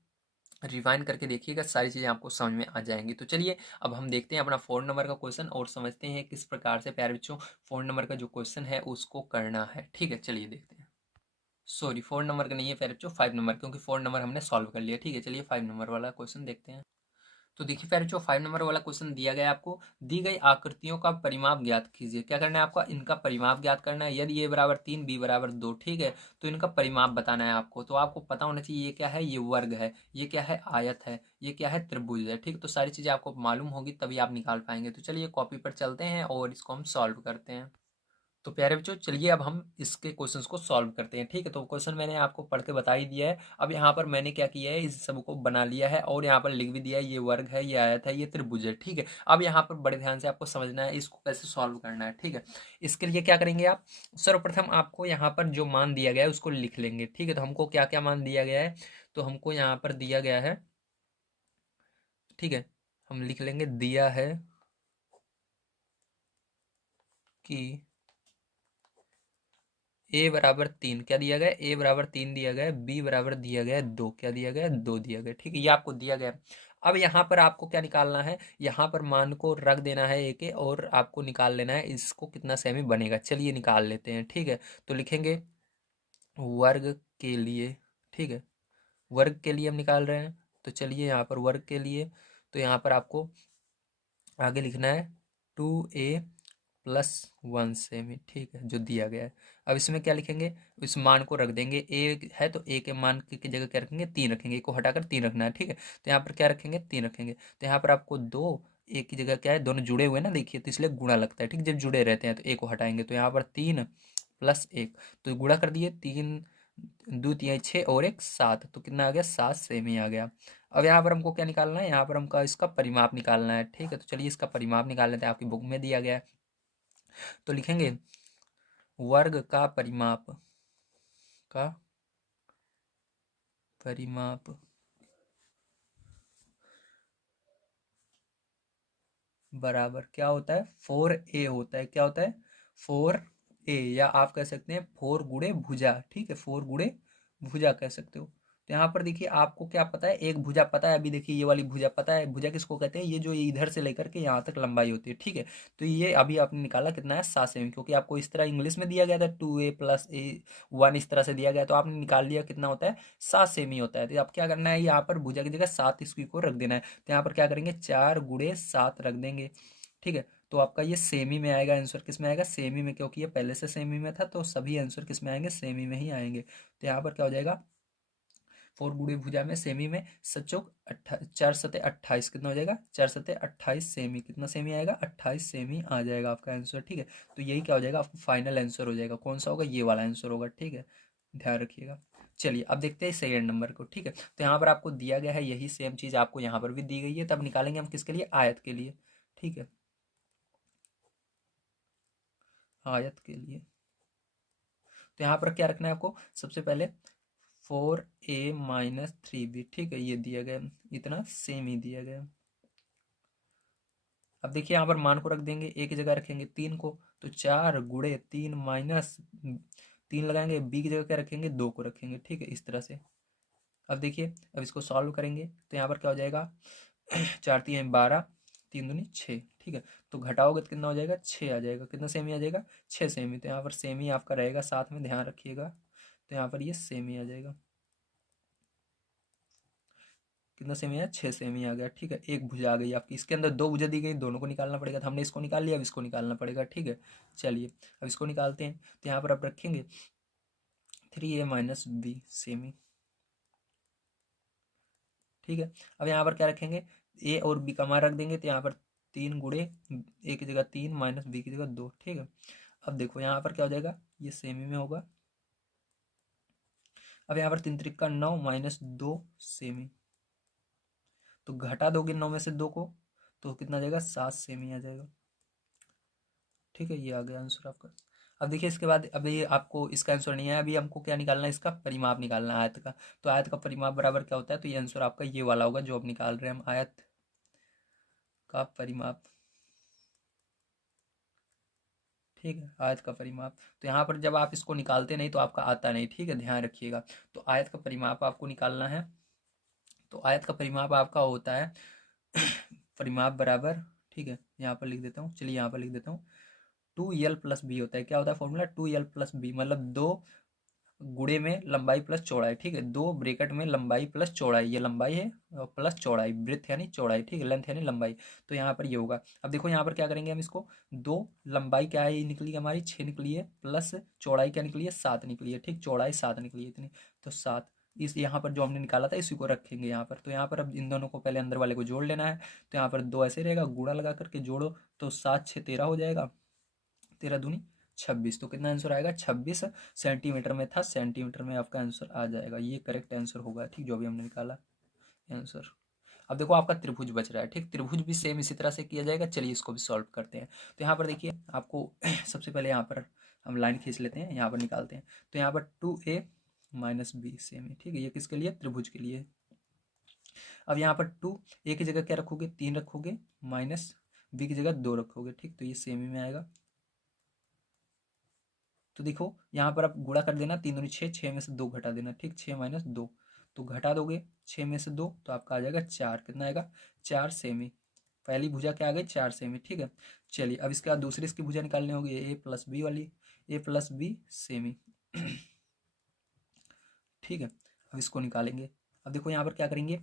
रिवाइंड करके देखिएगा, सारी चीज़ें आपको समझ में आ जाएंगी। तो चलिए अब हम देखते हैं अपना 4 नंबर का क्वेश्चन और समझते हैं किस प्रकार से प्यारे बच्चों 4 नंबर का जो क्वेश्चन है उसको करना है, ठीक है। चलिए देखते हैं। सॉरी 4 नंबर का नहीं है प्यारे बच्चों, 5 नंबर, क्योंकि 4 नंबर हमने सॉल्व कर लिया। ठीक है, चलिए 5 नंबर वाला क्वेश्चन देखते हैं। तो देखिए प्यारे बच्चों 5 नंबर वाला क्वेश्चन दिया गया है आपको, दी गई आकृतियों का परिमाप ज्ञात कीजिए। क्या करना है आपका, इनका परिमाप ज्ञात करना है। यदि ए बराबर 3 बी बराबर 2, ठीक है, तो इनका परिमाप बताना है आपको। तो आपको पता होना चाहिए ये क्या है, ये वर्ग है, ये क्या है, आयत है, ये क्या है, त्रिभुज है। ठीक, तो सारी चीजें आपको मालूम होगी तभी आप निकाल पाएंगे। तो चलिए कॉपी पर चलते हैं और इसको हम सॉल्व करते हैं। तो प्यारे बच्चों चलिए अब हम इसके क्वेश्चंस को सॉल्व करते हैं। ठीक है, तो क्वेश्चन मैंने आपको पढ़ के बता ही दिया है। अब यहाँ पर मैंने क्या किया है, इस सब को बना लिया है और यहाँ पर लिख भी दिया है, ये वर्ग है, ये आयत है, ये त्रिभुज है। ठीक है, अब यहाँ पर बड़े ध्यान से आपको समझना है इसको कैसे सॉल्व करना है। ठीक है, इसके लिए क्या करेंगे आप, सर्वप्रथम आपको यहाँ पर जो मान दिया गया है उसको लिख लेंगे। ठीक है, तो हमको क्या क्या मान दिया गया है, तो हमको यहाँ पर दिया गया है, ठीक है, हम लिख लेंगे, दिया है कि ए बराबर 3, क्या दिया गया, ए बराबर 3 दिया गया है, बी बराबर दिया गया है 2, क्या दिया गया है, 2 दिया गया। ठीक है, ये आपको दिया गया है। अब यहाँ पर आपको क्या निकालना है, यहाँ पर मान को रख देना है ए के, और आपको निकाल लेना है इसको कितना सेमी बनेगा। चलिए निकाल लेते हैं। ठीक है, तो लिखेंगे वर्ग के लिए, ठीक है, वर्ग के लिए हम निकाल रहे हैं। तो चलिए यहाँ पर वर्ग के लिए, तो यहाँ पर आपको आगे लिखना है 2a+1 सेमी, ठीक है, जो दिया गया है। अब इसमें क्या लिखेंगे, इस मान को रख देंगे, ए है तो ए के मान की जगह क्या रखेंगे, 3 रखेंगे, ए को हटाकर 3 रखना है। ठीक है, तो यहाँ पर क्या रखेंगे, 3 रखेंगे। तो यहाँ पर आपको 2, ए की जगह क्या है, दोनों जुड़े हुए ना, देखिए, तो इसलिए गुणा लगता है। ठीक, जब जुड़े रहते हैं तो ए को हटाएंगे, तो यहाँ पर 3+1, तो गुणा कर दिए, 3 2 3 6 और 1 7, तो कितना आ गया, 7 सेमी आ गया। अब यहाँ पर हमको क्या निकालना है, यहाँ पर हमको इसका परिमाप निकालना है। ठीक है, तो चलिए इसका परिमाप निकाल लेते हैं, आपकी बुक में दिया गया है। तो लिखेंगे वर्ग का परिमाप बराबर क्या होता है, 4a होता है। क्या होता है, 4a, या आप कह सकते हैं 4 गुणे भुजा। ठीक है, 4 गुणे भुजा कह सकते हो। तो यहाँ पर देखिए आपको क्या पता है, एक भुजा पता है, अभी देखिए ये वाली भुजा पता है। भुजा किसको कहते हैं, ये जो इधर से लेकर के यहाँ तक लंबाई होती है। ठीक है, तो ये अभी आपने निकाला कितना है, 7 सेमी, क्योंकि आपको इस तरह इंग्लिश में दिया गया था 2a+1 इस तरह से दिया गया, तो आपने निकाल लिया कितना होता है, 7 सेमी होता है। तो आप क्या करना है, यहाँ पर भुजा की जगह 7 इसकी को रख देना है। तो यहाँ पर क्या करेंगे, 4 × 7 रख देंगे। ठीक है, तो आपका ये सेमी में आएगा, आंसर किस में आएगा, सेमी में, क्योंकि ये पहले से सेमी में था, तो सभी आंसर किस में आएंगे, सेमी में ही आएंगे। तो यहाँ पर क्या हो जाएगा, 4 गुणे भुजा में सेमी में, सचोक 4×7 = 28, कितना हो जाएगा, 4×7 = 28 सेमी, कितना सेमी आएगा, 28 सेमी आ जाएगा आपका आंसर। ठीक है, तो यही क्या हो जाएगा, आपका फाइनल आंसर हो जाएगा। कौन सा होगा, ये वाला आंसर होगा। ठीक है, ध्यान रखिएगा। चलिए अब देखते हैं सेकंड नंबर को। ठीक है, तो यहाँ पर आपको दिया गया है, यही सेम चीज आपको यहाँ पर भी दी गई है, तब निकालेंगे हम किसके लिए, आयत के लिए। ठीक है, आयत के लिए, तो यहाँ पर क्या रखना है आपको, सबसे पहले 4a-3b, ठीक है, ये दिया गया, इतना सेम ही दिया गया। अब देखिए यहाँ पर मान को रख देंगे, ए की जगह रखेंगे 3 को, तो 4 × 3 - 3 लगाएंगे, बी की जगह क्या रखेंगे, 2 को रखेंगे। ठीक है, इस तरह से। अब देखिए, अब इसको सॉल्व करेंगे तो यहाँ पर क्या हो जाएगा, 4×3 = 12, 3×2 = 6। ठीक है, तो घटाओगे तो कितना हो जाएगा, 6 आ जाएगा। कितना सेमी आ जाएगा, 6 सेमी। तो यहाँ पर सेमी आपका रहेगा, साथ में ध्यान रखिएगा। तो यहाँ पर ये सेमी आ जाएगा, कितना सेमी आया, 6 सेमी आ गया। ठीक है, एक भुजा आ गई आपकी, इसके अंदर 2 भुजा दी गई, दोनों को निकालना पड़ेगा। तो हमने इसको निकाल लिया, अब इसको निकालना पड़ेगा। ठीक है, चलिए अब इसको निकालते हैं। तो यहाँ पर आप रखेंगे 3a - b सेमी। ठीक है, अब यहाँ पर क्या रखेंगे, ए और बी का मान रख देंगे, तो यहाँ पर 3 गुणे, ए की जगह 3 - बी की जगह 2। ठीक है, अब देखो यहाँ पर क्या हो जाएगा, ये सेमी में होगा। अब यहाँ पर 3×3 = 9 -2 सेमी, तो घटा दोगे 9 में से 2 को, तो कितना आ जाएगा, 7 सेमी आ जाएगा। ठीक है, ये आ गया आंसर आपका। अब देखिए इसके बाद, अभी आपको इसका आंसर नहीं है, अभी हमको क्या निकालना है, इसका परिमाप निकालना है आयत का। तो आयत का परिमाप बराबर क्या होता है, तो ये आंसर आपका ये वाला होगा जो अब निकाल रहे हैं हम, आयत का परिमाप। ठीक है, आयत का परिमाप। तो यहाँ पर जब आप इसको निकालते नहीं तो आपका आता नहीं। ठीक है, ध्यान रखिएगा। तो आयत का परिमाप आपको निकालना है। तो आयत का परिमाप आपका होता है परिमाप बराबर, ठीक है, यहाँ पर लिख देता हूँ, चलिए यहाँ पर लिख देता हूँ, 2l + b होता है। क्या होता है फॉर्मूला, 2l + b, मतलब 2 गुणे में लंबाई प्लस चौड़ाई, ठीक है, 2 ब्रैकेट में लंबाई प्लस चौड़ाई, ये लंबाई है और प्लस चौड़ाई, ब्रेथ यानी चौड़ाई, ठीक है, लेंथ यानी लंबाई, तो यहाँ पर ये होगा। अब देखो यहाँ पर क्या करेंगे हम इसको, 2 लंबाई क्या है, ये निकली हमारी 6 निकली है, प्लस चौड़ाई क्या निकली है, 7 निकली है, ठीक, चौड़ाई 7 निकली है इतनी, तो 7, इस यहाँ पर जो हमने निकाला था इसी को रखेंगे यहाँ पर। तो यहाँ पर अब इन दोनों को पहले अंदर वाले को जोड़ लेना है, तो यहाँ पर 2 ऐसे रहेगा, गुणा लगा करके जोड़ो, तो 7 6 13 हो जाएगा, 13 दूनी 26, तो कितना आंसर आएगा, 26 सेंटीमीटर में था, सेंटीमीटर में आपका आंसर आ जाएगा, ये करेक्ट आंसर होगा, ठीक, जो भी हमने निकाला आंसर। अब देखो आपका त्रिभुज बच रहा है, ठीक, त्रिभुज भी सेम इसी तरह से किया जाएगा, चलिए इसको भी सॉल्व करते हैं। तो यहाँ पर देखिए आपको सबसे पहले यहाँ पर हम लाइन खींच लेते हैं, यहाँ पर निकालते हैं, तो यहाँ पर 2a - b सेम है, ठीक है, ये किसके लिए, त्रिभुज के लिए। अब यहाँ पर 2 a की जगह क्या रखोगे, 3 रखोगे, माइनस b की जगह 2 रखोगे, ठीक, तो ये सेम ही में आएगा। तो देखो यहाँ पर आप गुणा कर देना, 3 दूनी 6, 6 में से 2 घटा देना, ठीक, 6 - 2, तो घटा दोगे 6 में से 2 तो आपका आ जाएगा 4, कितना आएगा, 4 सेमी। पहली भुजा क्या आ गई, 4 सेमी, ठीक है। चलिए अब इसके बाद दूसरी इसकी भुजा निकालनी होगी, a प्लस बी वाली, a प्लस बी सेमी ठीक है। अब इसको निकालेंगे, अब देखो यहाँ पर क्या करेंगे,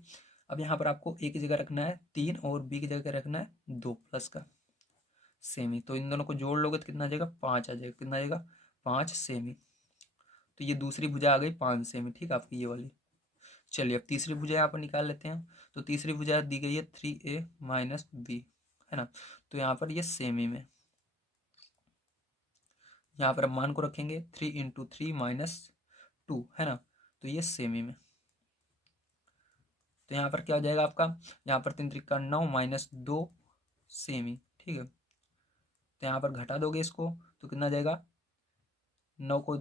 अब यहाँ पर आपको a की जगह रखना है 3 और b की जगह रखना है 2 प्लस का सेमी, तो इन दोनों को जोड़ लोगे तो कितना आ जाएगा, 5 आ जाएगा, कितना आएगा, 5 सेमी। तो ये दूसरी भुजा आ गई 5 सेमी, ठीक, आपकी ये वाली। चलिए अब तीसरी भुजा यहाँ पर निकाल लेते हैं, तो तीसरी भुजा दी गई है 3a माइनस बी, है ना, तो यहाँ पर ये सेमी में, यहाँ पर हम मान को रखेंगे 3 इंटू 3 -2, है ना, तो ये सेमी में, तो यहाँ पर क्या हो जाएगा आपका, यहाँ पर 3 त्रिका 9 -2 सेमी, ठीक है, तो यहाँ पर घटा दोगे इसको तो कितना आ जाएगा, 9 को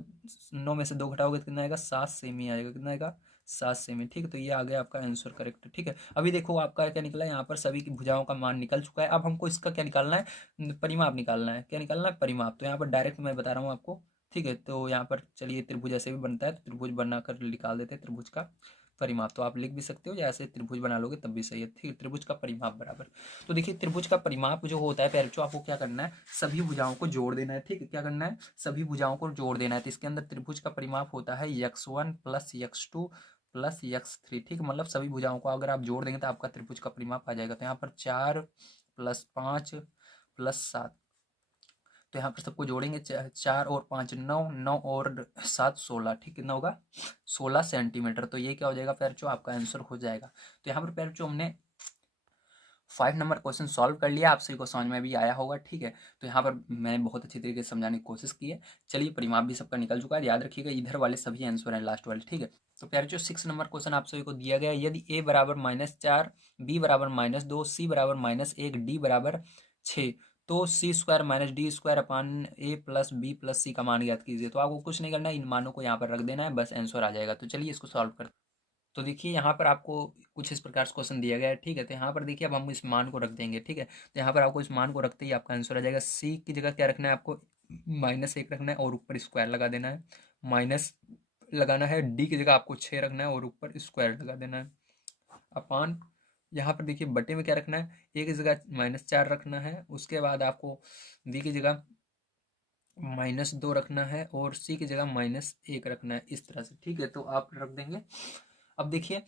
9 में से 2 घटाओगे तो कितना आएगा, 7 सेमी आएगा, कितना आएगा, 7 सेमी, ठीक है, तो ये आ गया आपका आंसर करेक्ट, ठीक है। अभी देखो आपका क्या निकला है, यहाँ पर सभी की भुजाओं का मान निकल चुका है, अब हमको इसका क्या निकालना है, परिमाप निकालना है, क्या निकालना है, परिमाप। तो यहाँ पर डायरेक्ट मैं बता रहा हूँ आपको, ठीक है, तो यहाँ पर चलिए त्रिभुज ऐसे भी बनता है, तो त्रिभुज बनाकर निकाल देते हैं त्रिभुज का परिमाप, तो आप लिख भी सकते हो या ऐसे त्रिभुज बना लोगे तब भी सही है, ठीक है, त्रिभुज का परिमाप बराबर। तो देखिए त्रिभुज का परिमाप जो होता है पहले, आपको क्या करना है, सभी भुजाओं को जोड़ देना है, ठीक है, क्या करना है, सभी भुजाओं को जोड़ देना है, तो इसके अंदर त्रिभुज का परिमाप होता है x1 + x2 + x3, ठीक, मतलब सभी भुजाओं को अगर आप जोड़ देंगे तो आपका त्रिभुज का परिमाप आ जाएगा। तो यहाँ पर 4 + 5 + 7, तो यहाँ पर सबको जोड़ेंगे, 4 और 5 9, 9 और 7 16, ठीक, कितना होगा, 16 सेंटीमीटर। तो ये क्या हो जाएगा पैर, आपका आंसर हो जाएगा। तो यहाँ पर पैर हमने 5 नंबर क्वेश्चन सॉल्व कर लिया, आप सभी को समझ में भी आया होगा, ठीक है। तो यहाँ पर मैंने बहुत अच्छी तरीके से समझाने की कोशिश की है। चलिए परिमाप भी सबका निकल चुका है, याद रखिएगा इधर वाले सभी आंसर हैं लास्ट वाले, ठीक है। तो प्यारे 6 नंबर क्वेश्चन आप सभी को दिया गया है, यदि a बराबर -4, b बराबर -2, c बराबर -1, d बराबर 6, तो c² - d² upon a + b + c का मान ज्ञात कीजिए। तो आपको कुछ नहीं करना है, इन मानों को यहाँ पर रख देना है, बस आंसर आ जाएगा। तो चलिए इसको सॉल्व करते हैं। तो देखिए यहाँ पर आपको कुछ इस प्रकार से क्वेश्चन दिया गया है, ठीक है, तो यहाँ पर देखिए अब हम इस मान को रख देंगे, ठीक है, तो यहाँ पर आपको इस मान को रखते ही आपका आंसर आ जाएगा। सी की जगह क्या रखना है आपको, -1 रखना है और ऊपर स्क्वायर लगा देना है, माइनस लगाना है, डी की जगह आपको 6 रखना है और ऊपर स्क्वायर लगा देना है, अपान यहाँ पर देखिए बटे में क्या रखना है, ए की जगह -4 रखना है, उसके बाद आपको बी की जगह -2 रखना है और सी की जगह -1 रखना है, इस तरह से, ठीक है, तो आप रख देंगे। अब देखिए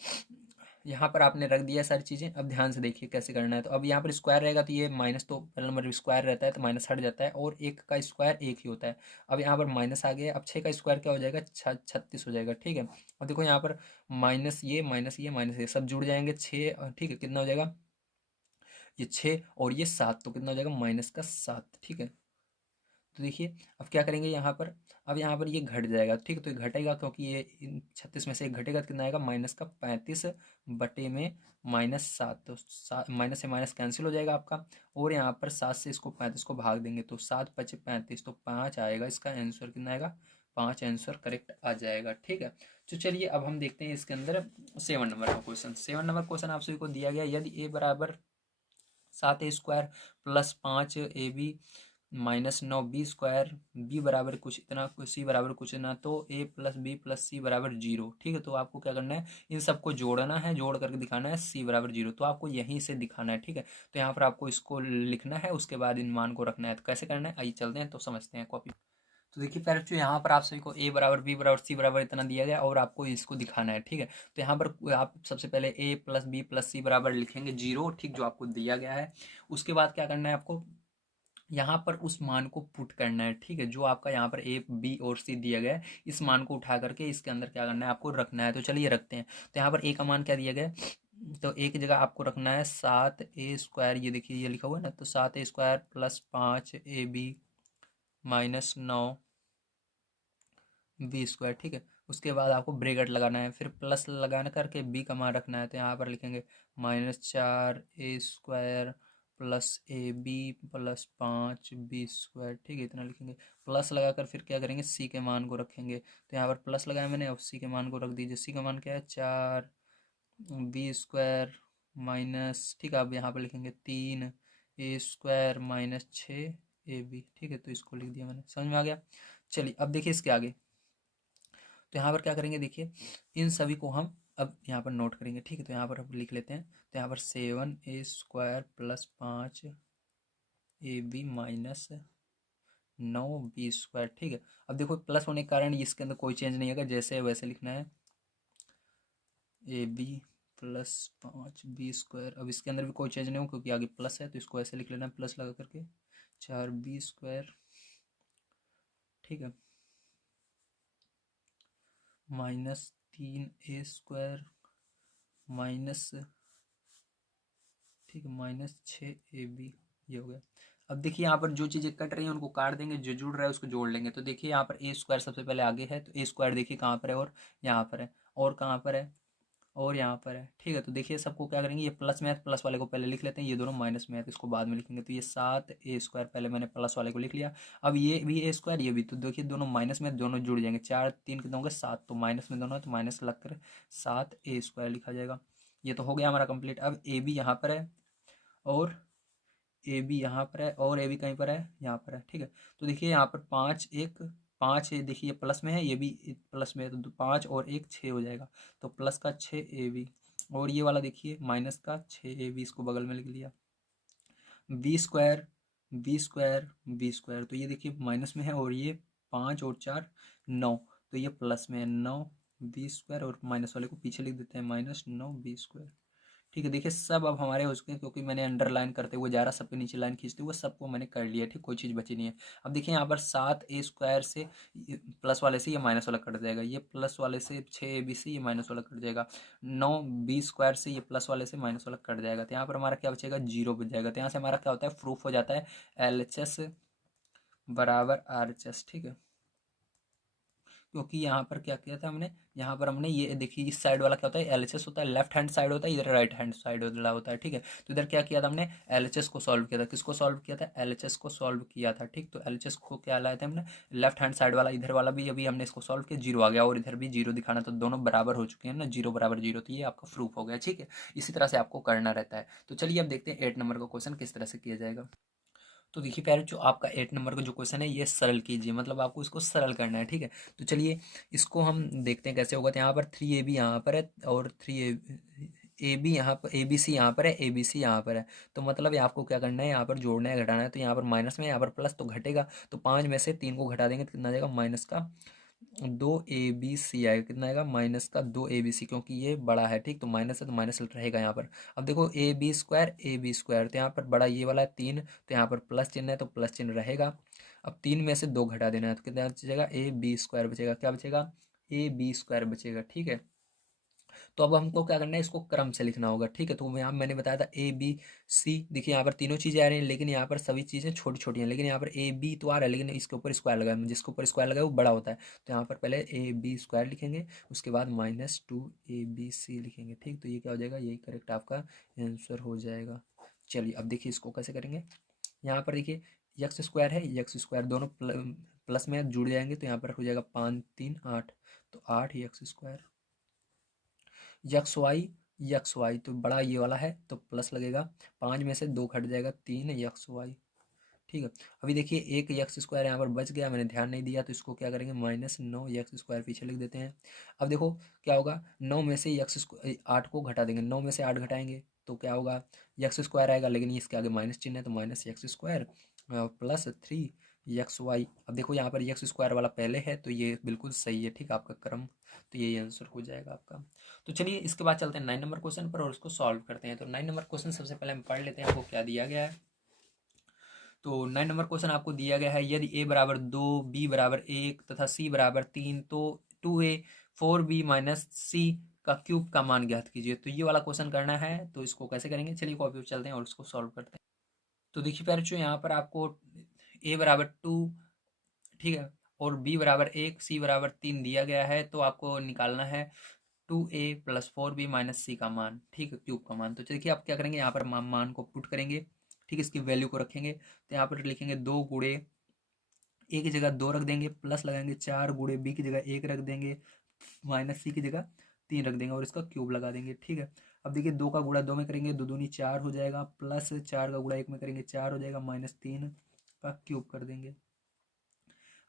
यहाँ पर आपने रख दिया सारी चीज़ें, अब ध्यान से देखिए कैसे करना है। तो अब यहाँ पर स्क्वायर रहेगा तो ये माइनस, तो पहला नंबर स्क्वायर रहता है तो माइनस हट जाता है, और 1 का स्क्वायर 1 ही होता है। अब यहाँ पर माइनस आ गया, अब 6 का स्क्वायर क्या हो जाएगा, 36 हो जाएगा, ठीक है। अब देखो यहाँ पर माइनस ये सब जुड़ जाएंगे 6, ठीक है, कितना हो जाएगा, ये 6 और ये 7, तो कितना हो जाएगा, -7, ठीक है। तो देखिए अब क्या करेंगे यहाँ पर, अब यहाँ पर ये घट जाएगा, ठीक है, तो ये घटेगा क्योंकि ये 36 में से एक घटेगा तो कितना आएगा, -35 बटे में -7, तो माइनस से माइनस कैंसिल हो जाएगा आपका, और यहाँ पर 7 से इसको 35 को भाग देंगे तो 7 × 5 = 35, तो 5 आएगा, इसका आंसर कितना आएगा, 5 आंसर करेक्ट आ जाएगा, ठीक है। तो चलिए अब हम देखते हैं इसके अंदर 7 नंबर का क्वेश्चन। 7 नंबर क्वेश्चन आप सभी को दिया गया, यदि a बराबर 7a² + 5ab -9 b² b बराबर कुछ इतना, c बराबर कुछ इतना, तो a + b + c बराबर 0, ठीक है। तो आपको क्या करना है, इन सबको जोड़ना है, जोड़ करके दिखाना है c बराबर 0, तो आपको यहीं से दिखाना है, ठीक है। तो यहाँ पर आपको इसको लिखना है, उसके बाद इन मान को रखना है, तो कैसे करना है आइए चलते हैं तो समझते हैं। कॉपी तो देखिए पहले जो यहाँ पर आप सभी को ए बराबर बी बराबर सी बराबर इतना दिया गया और आपको इसको दिखाना है, ठीक है। तो यहाँ पर आप सबसे पहले ए प्लस बी प्लस सी बराबर लिखेंगे 0, ठीक, जो आपको दिया गया है। उसके बाद क्या करना है आपको, यहाँ पर उस मान को पुट करना है, ठीक है, जो आपका यहाँ पर ए बी और सी दिया गया है, इस मान को उठा करके इसके अंदर क्या करना है आपको रखना है। तो चलिए रखते हैं। तो यहाँ पर ए का मान क्या दिया गया है, तो ए की जगह आपको रखना है 7a², ये देखिए ये लिखा हुआ है ना, तो 7a² plus 5ab minus 9b², ठीक है। उसके बाद आपको ब्रेकेट लगाना है, फिर प्लस लगाना करके बी का मान रखना है, तो यहाँ पर लिखेंगे -4a² plus A B plus 5b², ठीक है, इतना लिखेंगे। प्लस लगाकर फिर क्या करेंगे, सी के मान को रखेंगे, तो यहाँ पर प्लस लगाया मैंने, अब सी के मान को रख दीजिए। सी का मान क्या है, 4b² माइनस, ठीक है, अब यहाँ पर लिखेंगे 3a² माइनस 6ab, ठीक है, तो इसको लिख दिया मैंने, समझ में आ गया। चलिए अब देखिए इसके आगे। तो यहाँ पर क्या करेंगे, देखिए इन सभी को हम अब यहाँ पर नोट करेंगे, ठीक है। तो यहाँ पर हम लिख लेते हैं, तो यहाँ पर 7a² plus 5ab minus 9b², ठीक है। अब देखो प्लस होने के कारण इसके अंदर कोई चेंज नहीं होगा, जैसे है वैसे लिखना है, ए बी प्लस 5b²। अब इसके अंदर भी कोई चेंज नहीं हो क्योंकि आगे प्लस है, तो इसको ऐसे लिख लेना है, प्लस लगा करके 4b², ठीक है, माइनस 3a² माइनस, ठीक है, माइनस 6ab, ये हो गया। अब देखिए यहाँ पर जो चीज़ें कट रही हैं उनको काट देंगे, जो जुड़ रहा है उसको जोड़ लेंगे। तो देखिए यहाँ पर a² सबसे पहले आगे है, तो a² देखिए कहाँ पर है, और यहाँ पर है, और कहाँ पर है, और यहाँ पर है, ठीक है। तो देखिए सबको क्या करेंगे, ये प्लस में है, प्लस वाले को पहले लिख लेते हैं, ये दोनों माइनस में है तो इसको बाद में लिखेंगे। तो ये 7a² पहले मैंने प्लस वाले को लिख लिया। अब ये भी a², ये भी, तो देखिए दोनों माइनस में, दोनों जुड़ जाएंगे, 4 3 कितने होंगे 7, तो माइनस में दोनों है तो माइनस लग कर 7a² लिखा जाएगा। ये तो हो गया हमारा कंप्लीट। अब ए बी यहाँ पर है, और ए बी यहाँ पर है, और ए बी कहीं पर है, यहाँ पर है, ठीक है। तो देखिए यहाँ पर 5 है, देखिए ये प्लस में है, ये भी प्लस में है, तो 5 और 1 6 हो जाएगा, तो प्लस का 6ab। और ये वाला देखिए माइनस का 6ab, इसको बगल में लिख लिया। b² b², तो ये देखिए माइनस में है, और ये 5 और 4 9, तो ये प्लस में है, 9b², और माइनस वाले को पीछे लिख देते हैं, -9b², ठीक है। देखिए सब अब हमारे हो चुके हैं, क्योंकि मैंने अंडरलाइन करते हुए जा रहा, सबके नीचे लाइन खींचते हुए सबको मैंने कर लिया, ठीक, कोई चीज़ बची नहीं है। अब देखिए यहाँ पर 7a² से प्लस वाले से ये माइनस वाला कट जाएगा, ये प्लस वाले से 6ab से ये माइनस वाला कट जाएगा, 9b² से ये प्लस वाले से माइनस वाला कट जाएगा, तो यहाँ पर हमारा क्या बचेगा, 0 बच जाएगा। तो यहाँ से हमारा क्या होता है, प्रूफ हो जाता है LHS बराबर RHS, ठीक है। क्योंकि यहाँ पर क्या किया था हमने, यहाँ पर हमने ये देखिए इस साइड वाला क्या होता है, एलएचएस होता है, लेफ्ट हैंड साइड होता है, इधर राइट हैंड साइड वाला होता है, ठीक है। तो इधर क्या किया था हमने, एलएचएस को सॉल्व किया था, किसको सॉल्व किया था, एलएचएस को सॉल्व किया था, ठीक। तो एलएचएस को क्या लाया था हमने, लेफ्ट हैंड साइड वाला, इधर वाला भी अभी हमने इसको सॉल्व किया, 0 आ गया, और इधर भी 0 दिखाना, तो दोनों बराबर हो चुके हैं ना, 0 बराबर 0, तो ये आपका प्रूफ हो गया, ठीक है। इसी तरह से आपको करना रहता है। तो चलिए अब देखते हैं 8 नंबर का क्वेश्चन किस तरह से किया जाएगा। तो देखिए पहले जो आपका 8 नंबर का जो क्वेश्चन है ये सरल कीजिए, मतलब आपको इसको सरल करना है, ठीक है। तो चलिए इसको हम देखते हैं कैसे होगा। तो यहाँ पर 3ab यहाँ पर है, और 3ab यहाँ पर, ABC यहाँ पर है, ABC यहाँ पर है। तो मतलब ये आपको क्या करना है, यहाँ पर जोड़ना है घटाना है। तो यहाँ पर माइनस में, यहाँ पर प्लस, तो घटेगा, तो 5 में से 3 को घटा देंगे तो कितना आ जाएगा, माइनस का 2ab आएगा, कितना आएगा, माइनस का 2ab, क्योंकि ये बड़ा है, ठीक, तो माइनस है तो माइनस रहेगा यहाँ पर। अब देखो ab², तो यहाँ पर बड़ा ये वाला है 3, तो यहाँ पर प्लस चिन्ह है तो प्लस चिन्ह रहेगा। अब 3 में से 2 घटा देना है तो कितना बचेगा, ab² बचेगा, क्या बचेगा, ab² बचेगा, ठीक है। तो अब हमको क्या करना है, इसको क्रम से लिखना होगा, ठीक है। तो यहाँ मैंने बताया था ABC, देखिए यहाँ पर तीनों चीज़ें आ रही हैं, लेकिन यहाँ पर सभी चीज़ें छोटी छोटी हैं, लेकिन यहाँ पर AB तो आ रहा है, लेकिन इसके ऊपर स्क्वायर लगा है, जिसके ऊपर स्क्वायर लगा है वो बड़ा होता है। तो यहाँ पर पहले AB² लिखेंगे, उसके बाद -2ABC लिखेंगे, ठीक। तो ये क्या हो जाएगा, यही करेक्ट आपका आंसर हो जाएगा। चलिए अब देखिए इसको कैसे करेंगे। यहाँ पर देखिए x² है, x² दोनों प्लस में जुड़ जाएंगे, तो यहाँ पर हो जाएगा 5 3 8, तो 8x², यक्स वाई तो बड़ा ये वाला है तो प्लस लगेगा, 5 में से 2 घट जाएगा, 3 यक्स वाई, ठीक है। अभी देखिए एक x² यहाँ पर बच गया, मैंने ध्यान नहीं दिया, तो इसको क्या करेंगे, -9 यक्स² पीछे लिख देते हैं। अब देखो क्या होगा, 9 में से 8 को घटा देंगे, 9 में से 8 घटाएंगे तो क्या होगा, x² आएगा, लेकिन इसके आगे माइनस चिन्ह है तो -x² प्लस 3 यक्स वाई। अब देखो यहाँ पर यक्स स्क्वायर वाला पहले है तो ये बिल्कुल सही है, ठीक है, आपका क्रम। तो यही आंसर हो जाएगा आपका। तो चलिए इसके बाद चलते हैं 9 नंबर क्वेश्चन पर और उसको सॉल्व करते हैं। तो 9 नंबर क्वेश्चन सबसे पहले हम पढ़ लेते हैं आपको क्या दिया गया है। तो 9 नंबर क्वेश्चन आपको दिया गया है, यदि ए बराबर 2, बी बराबर 1 तथा सी बराबर 3 तो 2a 4b माइनस सी का क्यूब का मान ज्ञात कीजिए। तो ये वाला क्वेश्चन करना है, तो इसको कैसे करेंगे, चलिए कॉपी पे चलते हैं और इसको सॉल्व करते हैं। तो देखिए प्यारे बच्चों, यहाँ पर आपको ए बराबर 2, ठीक है, और बी बराबर 1, सी बराबर 3 दिया गया है। तो आपको निकालना है 2a + 4b माइनस सी का मान, ठीक है, क्यूब का मान। तो देखिए आप क्या करेंगे, यहाँ पर मान को पुट करेंगे, ठीक है, इसकी वैल्यू को रखेंगे। तो यहाँ पर लिखेंगे 2 गुणे ए की जगह 2 रख देंगे, प्लस लगाएंगे 4 गुणे बी की जगह 1 रख देंगे, माइनस सी की जगह 3 रख देंगे और इसका क्यूब लगा देंगे, ठीक है। अब देखिए 2 का गुणा 2 में करेंगे, 2 दूनी 4 हो जाएगा, प्लस 4 का गुणा 1 में करेंगे 4 हो जाएगा, माइनस 3 का क्यूब कर देंगे।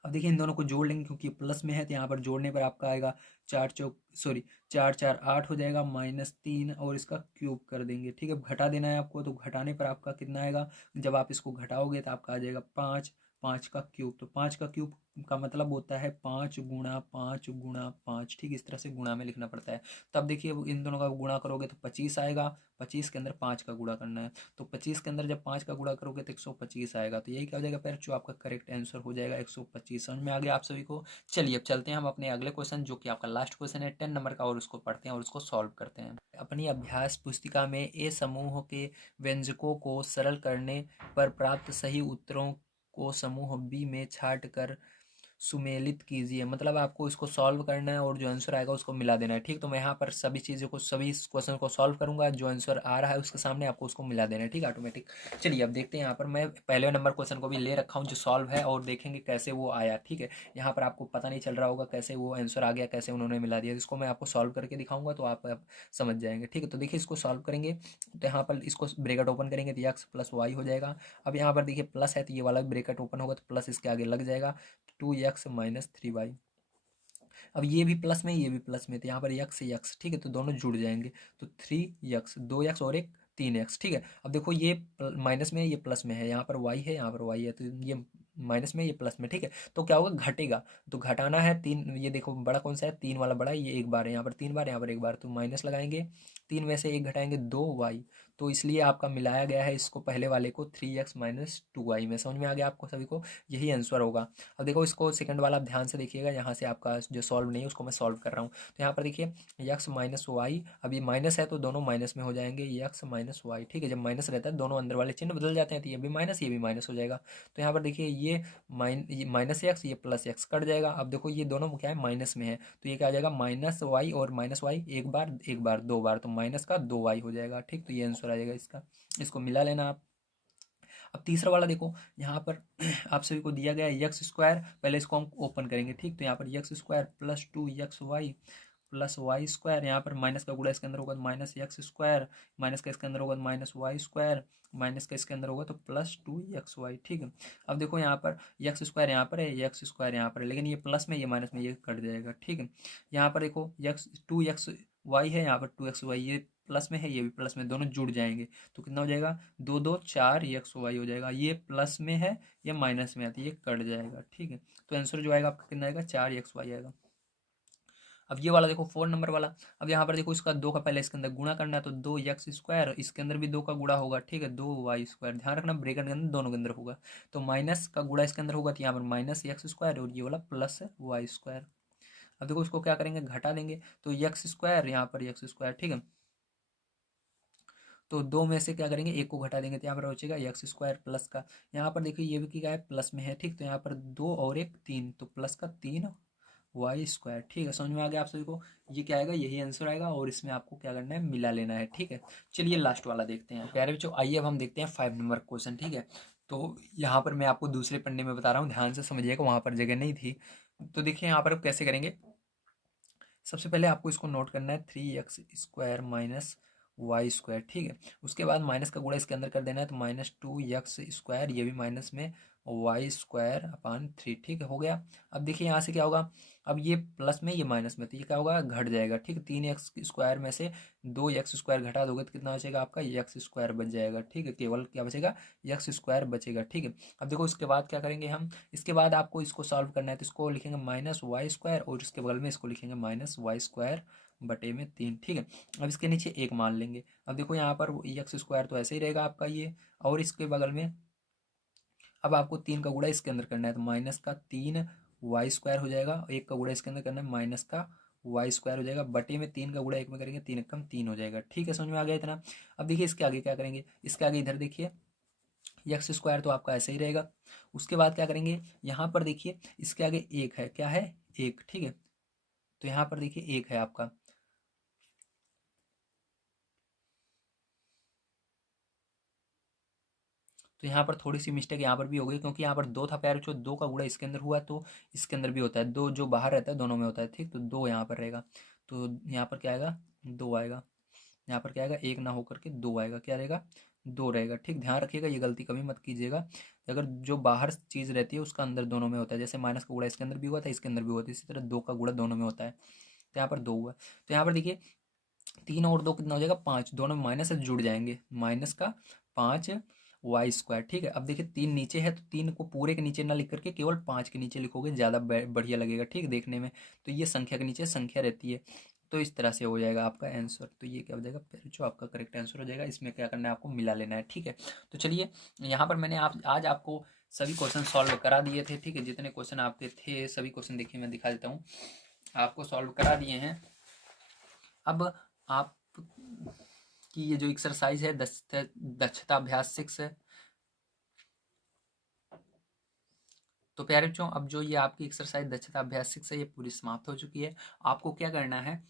अब देखिए इन दोनों को जोड़ लेंगे क्योंकि प्लस में है, तो यहाँ पर जोड़ने पर आपका आएगा 4 4 8 हो जाएगा, -3 और इसका क्यूब कर देंगे, ठीक है। घटा देना है आपको, तो घटाने पर आपका कितना आएगा, जब आप इसको घटाओगे तो आपका आ जाएगा 5, 5 का क्यूब। तो 5 का क्यूब का मतलब होता है 5 गुणा 5 गुणा 5, ठीक, इस तरह से गुणा में लिखना पड़ता है। तब देखिए इन दोनों का गुणा करोगे तो 25 आएगा, 25 के अंदर 5 का गुणा करना है, तो 25 के अंदर जब 5 का गुणा करोगे तो 125 आएगा। तो यही क्या हो जाएगा पैर, जो आपका करेक्ट आंसर हो जाएगा 125। समझ में आ गया आप सभी को। चलिए अब चलते हैं हम अपने अगले क्वेश्चन, जो कि आपका लास्ट क्वेश्चन है 10 नंबर का, और उसको पढ़ते हैं और उसको सॉल्व करते हैं। अपनी अभ्यास पुस्तिका में ए समूह के व्यंजकों को सरल करने पर प्राप्त सही उत्तरों को समूह बी में छाट कर सुमेलित कीजिए। मतलब आपको इसको सॉल्व करना है और जो आंसर आएगा उसको मिला देना है, ठीक। तो मैं यहाँ पर सभी चीज़ों को, सभी क्वेश्चन को सॉल्व करूंगा, जो आंसर आ रहा है उसके सामने आपको उसको मिला देना है, ठीक, ऑटोमेटिक। चलिए अब देखते हैं, यहाँ पर मैं पहले नंबर क्वेश्चन को भी ले रखा हूँ जो सॉल्व है, और देखेंगे कैसे वो आया, ठीक है। यहाँ पर आपको पता नहीं चल रहा होगा कैसे वो आंसर आ गया, कैसे उन्होंने मिला दिया। इसको मैं आपको सॉल्व करके दिखाऊंगा तो आप समझ जाएंगे, ठीक है। तो देखिए इसको सॉल्व करेंगे, तो यहाँ पर इसको ब्रेकेट ओपन करेंगे तो एक्स प्लस वाई हो जाएगा। अब यहाँ पर देखिए प्लस है तो ये वाला ब्रेकेट ओपन होगा तो प्लस इसके आगे लग जाएगा, 2x माइनस 3y। अब ये भी प्लस में, ये भी प्लस में, तो यहाँ पर यक्स यक्स, ठीक है, तो दोनों जुड़ जाएंगे। तो 3x, 2x और एक 3x, ठीक है। अब देखो ये माइनस में है, ये प्लस में है, यहाँ पर y है, यहाँ पर y है, तो ये माइनस में, ये प्लस में, ठीक है। तो क्या होगा, घटेगा। तो घटाना है 3, ये देखो बड़ा कौन सा है, 3 वाला बड़ा है, ये एक बार है, यहाँ पर 3 बार, यहाँ पर एक बार, तो माइनस लगाएंगे, 3 में से 1 घटाएंगे 2y। तो इसलिए आपका मिलाया गया है इसको पहले वाले को 3x माइनस 2y में। समझ में आ गया आपको सभी को, यही आंसर होगा। अब देखो इसको सेकंड वाला आप ध्यान से देखिएगा, यहाँ से आपका जो सॉल्व नहीं है उसको मैं सॉल्व कर रहा हूँ। तो यहाँ पर देखिए यक्स माइनस वाई, अभी माइनस है तो दोनों माइनस में हो जाएंगे, यक्स माइनस वाई, ठीक है। जब माइनस रहता है दोनों अंदर वाले चिन्ह बदल जाते हैं, तो ये भी माइनस, ये भी माइनस हो जाएगा। तो यहाँ पर देखिए ये माइनस एक्स, ये प्लस एक्स कट जाएगा। अब देखो ये दोनों क्या है, माइनस में है, तो ये क्या आ जाएगा, माइनस वाई और माइनस वाई, एक बार एक बार दो बार, तो माइनस का 2y हो जाएगा, ठीक। तो ये आंसर आ जाएगा इसका, इसको मिला लेना आप। अब तीसरा वाला देखो, यहाँ पर आप सभी को दिया गया है यक्स स्क्वायर, पहले इसको हम ओपन करेंगे, ठीक। तो यहाँ पर x square plus 2xy plus y square, यहाँ पर माइनस का गुणा इसके अंदर होगा तो माइनस एक्स स्क्वायर, माइनस का इसके अंदर होगा तो माइनस वाई स्क्वायर, माइनस का इसके अंदर होगा तो प्लस 2xy, ठीक है। अब देखो यहाँ पर यक्स स्क्वायर यहाँ पर है, यक्स स्क्वायर यहाँ पर है, लेकिन ये प्लस में, ये माइनस में, ये कट जाएगा, ठीक है। यहाँ पर देखो यक्स 2xy है, यहाँ पर 2xy, ये प्लस में है, ये भी प्लस में, दोनों जुड़ जाएंगे तो कितना हो जाएगा, 2 2 4 एक्स वाई हो जाएगा। ये प्लस में है, ये माइनस में है, तो ये कट जाएगा, ठीक है। तो आंसर जो आएगा आपका कितना आएगा, 4xy आएगा। अब ये वाला देखो 4 नंबर वाला, अब यहाँ पर देखो इसका 2 का पहले इसके अंदर गुणा करना है, तो 2x स्क्वायर, इसके अंदर भी 2 का गुणा होगा, ठीक है, 2y स्क्वायर, ध्यान रखना ब्रेकेट के अंदर दोनों के अंदर होगा। तो माइनस का गुणा इसके अंदर होगा तो यहाँ पर माइनस एक्स स्क्वायर और ये वाला प्लस वाई स्क्वायर। अब देखो इसको क्या करेंगे, घटा देंगे, तो एक्स स्क्वायर, यहाँ पर एक्स स्क्वायर, ठीक है। तो 2 में से क्या करेंगे, 1 को घटा देंगे तो यहाँ पर बचेगा एक्स स्क्वायर प्लस का, यहाँ पर देखिए ये भी क्या है, प्लस में है, ठीक। तो यहाँ पर 2 और 1 3, तो प्लस का 3y स्क्वायर, ठीक है। समझ में आ गया आप सभी को, ये क्या आएगा, यही आंसर आएगा, और इसमें आपको क्या करना है, मिला लेना है, ठीक है। चलिए लास्ट वाला देखते हैं प्यारे बच्चों, आइए अब हम देखते हैं 5 नंबर क्वेश्चन, ठीक है। तो यहाँ पर मैं आपको दूसरे पन्ने में बता रहा हूँ, ध्यान से समझिएगा, वहाँ पर जगह नहीं थी। तो देखिए यहाँ पर आप कैसे करेंगे, सबसे पहले आपको इसको नोट करना है, 3x square minus Y square, ठीक है। उसके बाद माइनस का गुणा इसके अंदर कर देना है, तो -2x स्क्वायर, ये भी माइनस में, वाई स्क्वायर अपान 3, ठीक है, हो गया। अब देखिए यहाँ से क्या होगा, अब ये प्लस में ये माइनस में, तो ये क्या होगा, घट जाएगा। ठीक है, 3x² में से 2x² घटा दोगे तो कितना बचेगा आपका, x² बच जाएगा। ठीक है, केवल क्या बचेगा, x² बचेगा। ठीक है, अब देखो इसके बाद क्या करेंगे हम, इसके बाद आपको इसको सॉल्व करना है, तो इसको लिखेंगे -y², और इसके बगल में इसको लिखेंगे -y²/3। ठीक है, अब इसके नीचे एक मान लेंगे। अब देखो यहाँ पर x² तो ऐसे ही रहेगा आपका ये, और इसके बगल में अब आपको 3 का गुणा इसके अंदर करना है, तो -3y² हो जाएगा, एक का गुणा इसके अंदर करना है, -y² हो जाएगा, बटे में 3 का गुणा एक में करेंगे, 3 हो जाएगा। ठीक है, समझ में आ गया इतना। अब देखिए इसके आगे क्या करेंगे, इसके आगे इधर देखिए x² तो आपका ऐसे ही रहेगा। उसके बाद क्या करेंगे, यहाँ पर देखिए इसके आगे एक है, क्या है, एक। ठीक है, तो यहाँ पर देखिए एक है आपका, तो यहाँ पर थोड़ी सी मिस्टेक यहाँ पर भी हो गई, क्योंकि यहाँ पर 2 था प्यारे, जो 2 का गुणा इसके अंदर हुआ तो इसके अंदर भी होता है, 2 जो बाहर रहता है दोनों में होता है। ठीक, तो 2 यहाँ पर रहेगा, तो यहाँ पर क्या आएगा, 2 आएगा। यहाँ पर क्या आएगा, एक ना होकर के 2 आएगा, क्या रहेगा, 2 रहेगा। ठीक, ध्यान रखिएगा, ये गलती कभी मत कीजिएगा। अगर जो बाहर चीज़ रहती है उसका अंदर दोनों में होता है, जैसे माइनस का गुणा इसके अंदर भी हुआ था, इसके अंदर भी हुआ था, इसी तरह 2 का गुणा दोनों में होता है, तो यहाँ पर 2 हुआ। तो यहाँ पर देखिए 3 और 2 कितना हो जाएगा, 5, दोनों में माइनस से जुड़ जाएंगे, -5y²। ठीक है, अब देखिए 3 नीचे है, तो 3 को पूरे के नीचे ना लिख करके केवल 5 के नीचे लिखोगे, ज़्यादा बढ़िया लगेगा। ठीक, देखने में, तो ये संख्या के नीचे संख्या रहती है, तो इस तरह से हो जाएगा आपका आंसर। तो ये क्या हो जाएगा, जो आपका करेक्ट आंसर हो जाएगा। इसमें क्या करना है, आपको मिला लेना है। ठीक है, तो चलिए यहाँ पर मैंने आज आपको सभी क्वेश्चन सॉल्व करा दिए थे। ठीक है, जितने क्वेश्चन आपके थे सभी क्वेश्चन देखिए मैं दिखा देता हूँ, आपको सॉल्व करा दिए हैं। अब आप कि ये जो एक्सरसाइज है दक्षता अभ्यास 6 है, तो प्यारे बच्चों अब जो ये आपकी एक्सरसाइज दक्षता अभ्यास 6 है ये पूरी समाप्त हो चुकी है। आपको क्या करना है,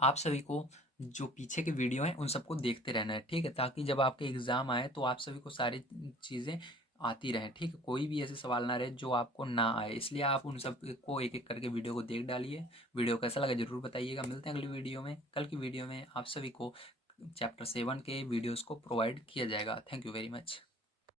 आप सभी को जो पीछे के वीडियो हैं उन सबको देखते रहना है। ठीक है, ताकि जब आपके एग्जाम आए तो आप सभी को सारी चीज़ें आती रहें। ठीक है, कोई भी ऐसे सवाल ना रहे जो आपको ना आए, इसलिए आप उन सब को एक एक करके वीडियो को देख डालिए। वीडियो कैसा लगा जरूर बताइएगा। मिलते हैं अगली वीडियो में। कल की वीडियो में आप सभी को चैप्टर 7 के वीडियोस को प्रोवाइड किया जाएगा। Thank you very much.